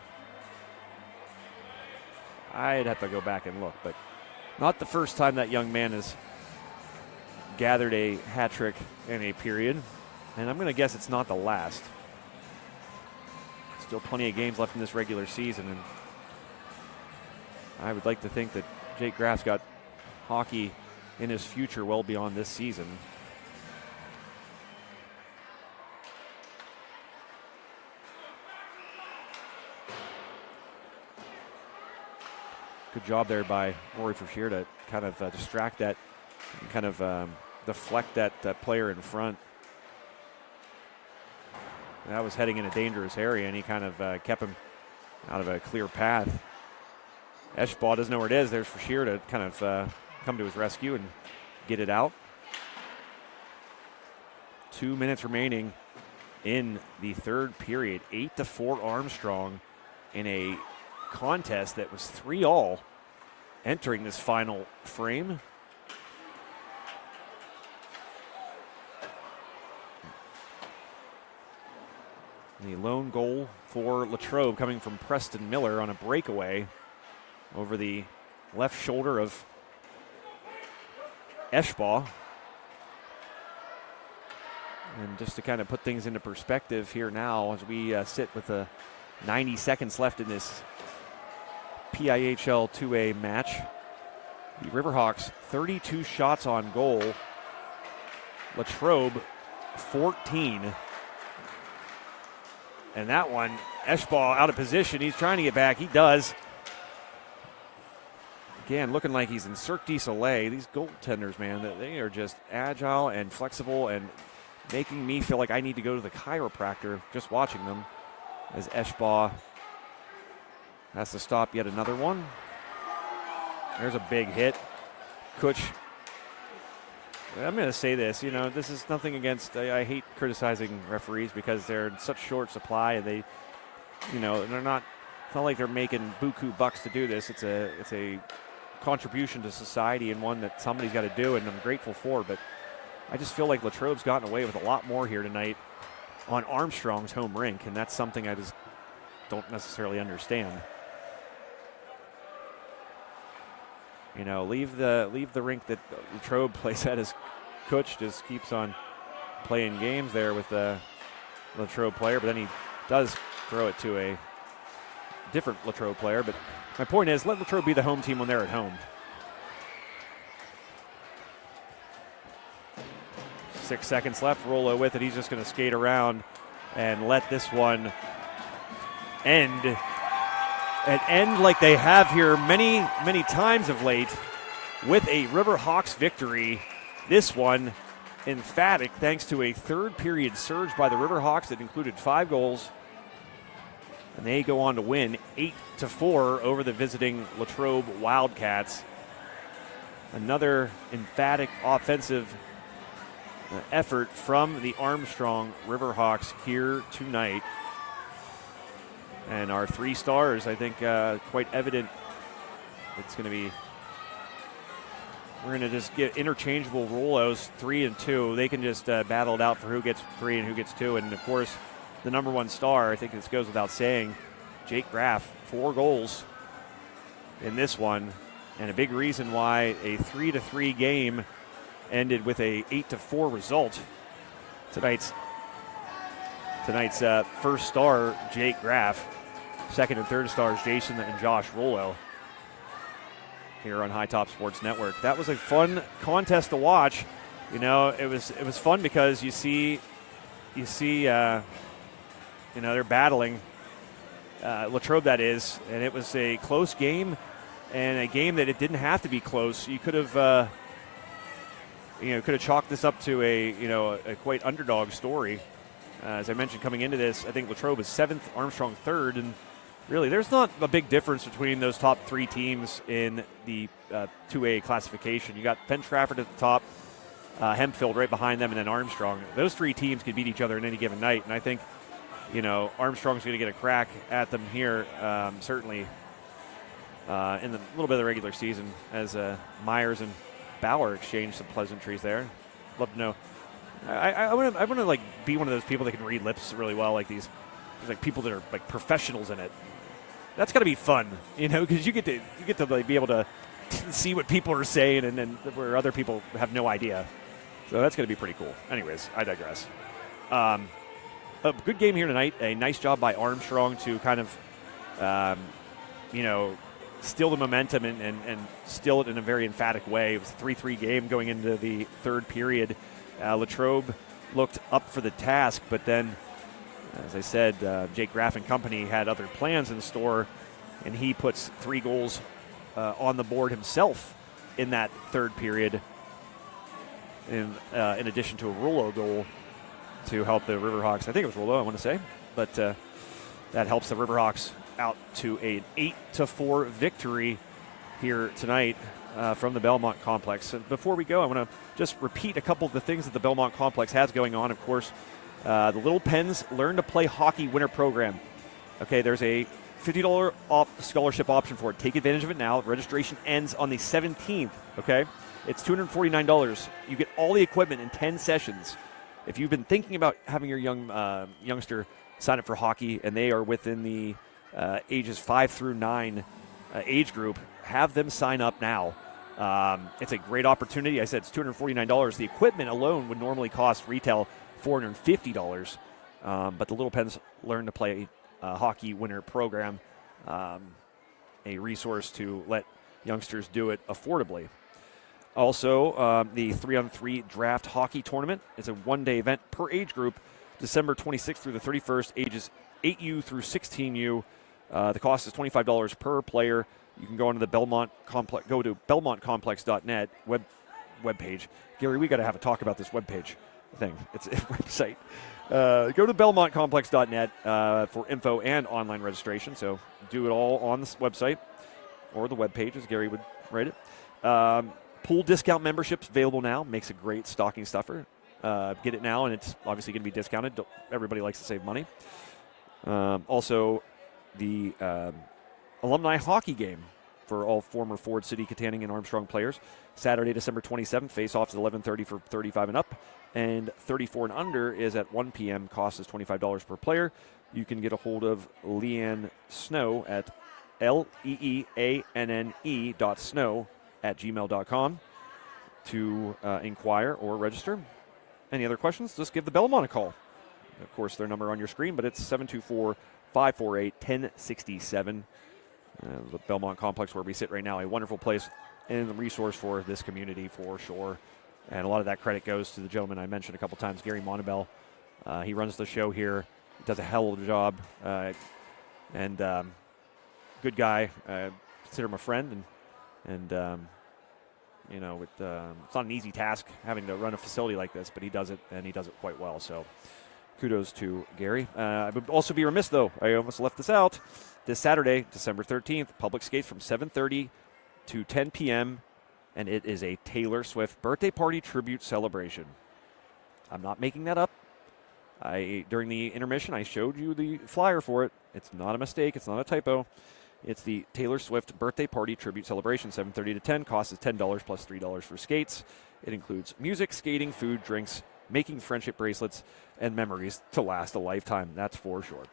I'd have to go back and look, but not the first time that young man has gathered a hat trick in a period. And I'm going to guess it's not the last. Still plenty of games left in this regular season, and I would like to think that Jake Graff's got hockey in his future well beyond this season. Good job there by Rory Forsheer to kind of distract that, and kind of deflect that player in front. That was heading in a dangerous area, and he kind of kept him out of a clear path. Eschbaugh doesn't know where it is. There's Forsheer to kind of come to his rescue and get it out. 2 minutes remaining in the third period. 8-4 Armstrong in a contest that was 3-all entering this final frame. The lone goal for Latrobe coming from Preston Miller on a breakaway over the left shoulder of Eschbaugh. And just to kind of put things into perspective here now as we sit with 90 seconds left in this PIHL 2A match. The Riverhawks 32 shots on goal. Latrobe 14. And that one, Eschbaugh out of position. He's trying to get back. He does. Again, looking like he's in Cirque du Soleil. These goaltenders, man, they are just agile and flexible and making me feel like I need to go to the chiropractor just watching them, as Eschbaugh has to stop yet another one. There's a big hit. Kutch, I'm going to say this, this is nothing against, I hate criticizing referees because they're in such short supply, and they, they're not, it's not like they're making buku bucks to do this. It's a contribution to society, and one that somebody's got to do, and I'm grateful for, but I just feel like Latrobe's gotten away with a lot more here tonight on Armstrong's home rink, and that's something I just don't necessarily understand. Leave the rink that Latrobe plays at as Kutch just keeps on playing games there with the Latrobe player, but then he does throw it to a different Latrobe player. But my point is, let Latrobe be the home team when they're at home. 6 seconds left. Rollo with it. He's just going to skate around and let this one end. And end like they have here many, many times of late with a Riverhawks victory. This one emphatic thanks to a third period surge by the Riverhawks that included 5 goals. And they go on to win 8-4 over the visiting Latrobe Wildcats. Another emphatic offensive effort from the Armstrong Riverhawks here tonight. And our 3 stars, I think, quite evident. It's going to be, we're going to just get interchangeable Rollos, 3 and 2. They can just battle it out for who gets 3 and who gets 2. And, of course, the number 1 star, I think this goes without saying, Jake Graff, 4 goals in this one. And a big reason why a 3-3 game ended with a 8-4 result. Tonight's first star, Jake Graff. Second and third stars, Jason and Josh Rollo. here on High Top Sports Network. That was a fun contest to watch. You know, it was fun because you see, they're battling Latrobe, that is, and it was a close game, and a game that it didn't have to be close. You could have, chalked this up to a quite underdog story. As I mentioned coming into this, I think Latrobe is 7th, Armstrong 3rd, and really there's not a big difference between those top 3 teams in the 2A classification. You got Penn Trafford at the top, Hempfield right behind them, and then Armstrong. Those 3 teams could beat each other in any given night, and I think Armstrong's going to get a crack at them here, certainly in the little bit of the regular season, as Myers and Bauer exchange some pleasantries there. Love to know. I want to like be one of those people that can read lips really well, like there's like people that are like professionals in it. That's got to be fun, because you get to like be able to see what people are saying, and then where other people have no idea. So that's going to be pretty cool. Anyways, I digress. A good game here tonight. A nice job by Armstrong to kind of, steal the momentum and steal it in a very emphatic way. It was a 3-3 game going into the 3rd period. Latrobe looked up for the task, but then, as I said, Jake Graff and company had other plans in store, and he puts 3 goals on the board himself in that 3rd period, in addition to a Rullo goal to help the Riverhawks. I think it was Rullo, I want to say, but that helps the Riverhawks out to an 8-4 victory here tonight from the Belmont Complex. And before we go, I want to just repeat a couple of the things that the Belmont Complex has going on. Of course, the Little Pens Learn to Play Hockey Winter Program. Okay, there's a $50 off scholarship option for it. Take advantage of it now. Registration ends on the 17th, okay? It's $249. You get all the equipment in 10 sessions. If you've been thinking about having your youngster sign up for hockey and they are within the ages 5 through 9 age group, have them sign up now. It's a great opportunity. I said it's $249. The equipment alone would normally cost retail $450, but the Little Pens Learn to Play Hockey Winter Program, a resource to let youngsters do it affordably. Also, the 3-on-3 Draft Hockey Tournament is a one-day event per age group, December 26th through the 31st, ages 8U through 16U. The cost is $25 per player. You can go onto the Belmont Complex, go to belmontcomplex.net webpage. Gary, we got to have a talk about this webpage thing. It's a website. Go to belmontcomplex.net for info and online registration. So do it all on this website or the webpage, as Gary would write it. Pool discount memberships available now. Makes a great stocking stuffer. Get it now, and it's obviously going to be discounted. Everybody likes to save money. Also, the alumni hockey game for all former Ford City, Katanning, and Armstrong players. Saturday, December 27th. Face-off is 11:30 for 35 and up. And 34 and under is at 1 p.m. Cost is $25 per player. You can get a hold of Leanne Snow at leanne.snow@gmail.com to inquire or register. Any other questions? Just give the Belmont a call. Of course, their number on your screen, but it's 724-548-1067. The Belmont Complex, where we sit right now, a wonderful place and a resource for this community for sure. And a lot of that credit goes to the gentleman I mentioned a couple times, Gary Montebell. He runs the show here, does a hell of a job, and good guy. Consider him a friend, and it's not an easy task having to run a facility like this, but he does it, and he does it quite well. So kudos to Gary. I would also be remiss, though. I almost left this out. This Saturday, December 13th, public skates from 7:30 to 10 p.m., and it is a Taylor Swift birthday party tribute celebration. I'm not making that up. During the intermission, I showed you the flyer for it. It's not a mistake. It's not a typo. It's the Taylor Swift birthday party tribute celebration, 7:30 to 10. Cost is $10 plus $3 for skates. It includes music, skating, food, drinks, making friendship bracelets, and memories to last a lifetime. That's for sure.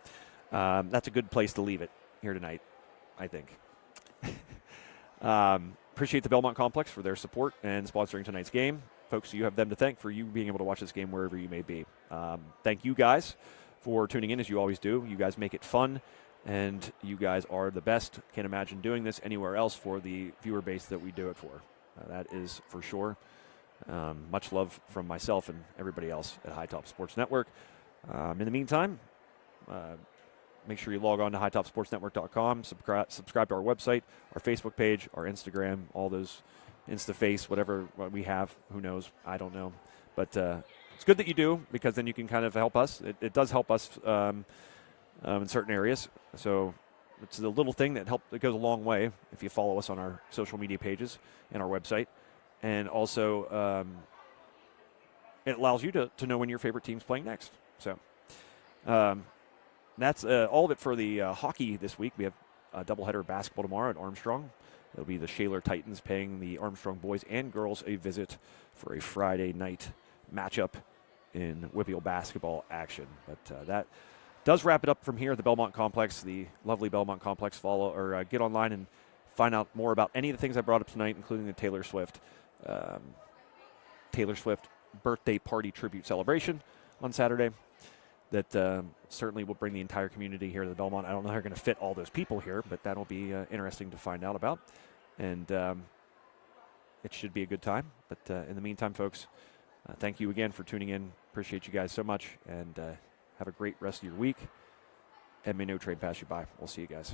That's a good place to leave it here tonight, I think. Appreciate the Belmont Complex for their support and sponsoring tonight's game. Folks, you have them to thank for you being able to watch this game wherever you may be. Thank you guys for tuning in, as you always do. You guys make it fun and you guys are the best. Can't imagine doing this anywhere else for the viewer base that we do it for. That is for sure. Much love from myself and everybody else at High Top Sports Network. In the meantime, make sure you log on to hightopsportsnetwork.com, subscribe to our website, our Facebook page, our Instagram, all those Instaface, whatever we have. Who knows? I don't know. But it's good that you do, because then you can kind of help us. It does help us in certain areas. So it's a little thing that goes a long way if you follow us on our social media pages and our website. And also, it allows you to know when your favorite team's playing next. So that's all of it for the hockey this week. We have a doubleheader of basketball tomorrow at Armstrong. It'll be the Shaler Titans paying the Armstrong boys and girls a visit for a Friday night matchup in WPIAL basketball action. But that does wrap it up from here at the Belmont Complex, the lovely Belmont Complex. Get online and find out more about any of the things I brought up tonight, including the Taylor Swift birthday party tribute celebration on Saturday. That certainly will bring the entire community here to the Belmont. I don't know how they're going to fit all those people here, but that'll be interesting to find out about. And it should be a good time. But in the meantime, folks, thank you again for tuning in. Appreciate you guys so much. And have a great rest of your week. And may no train pass you by. We'll see you guys.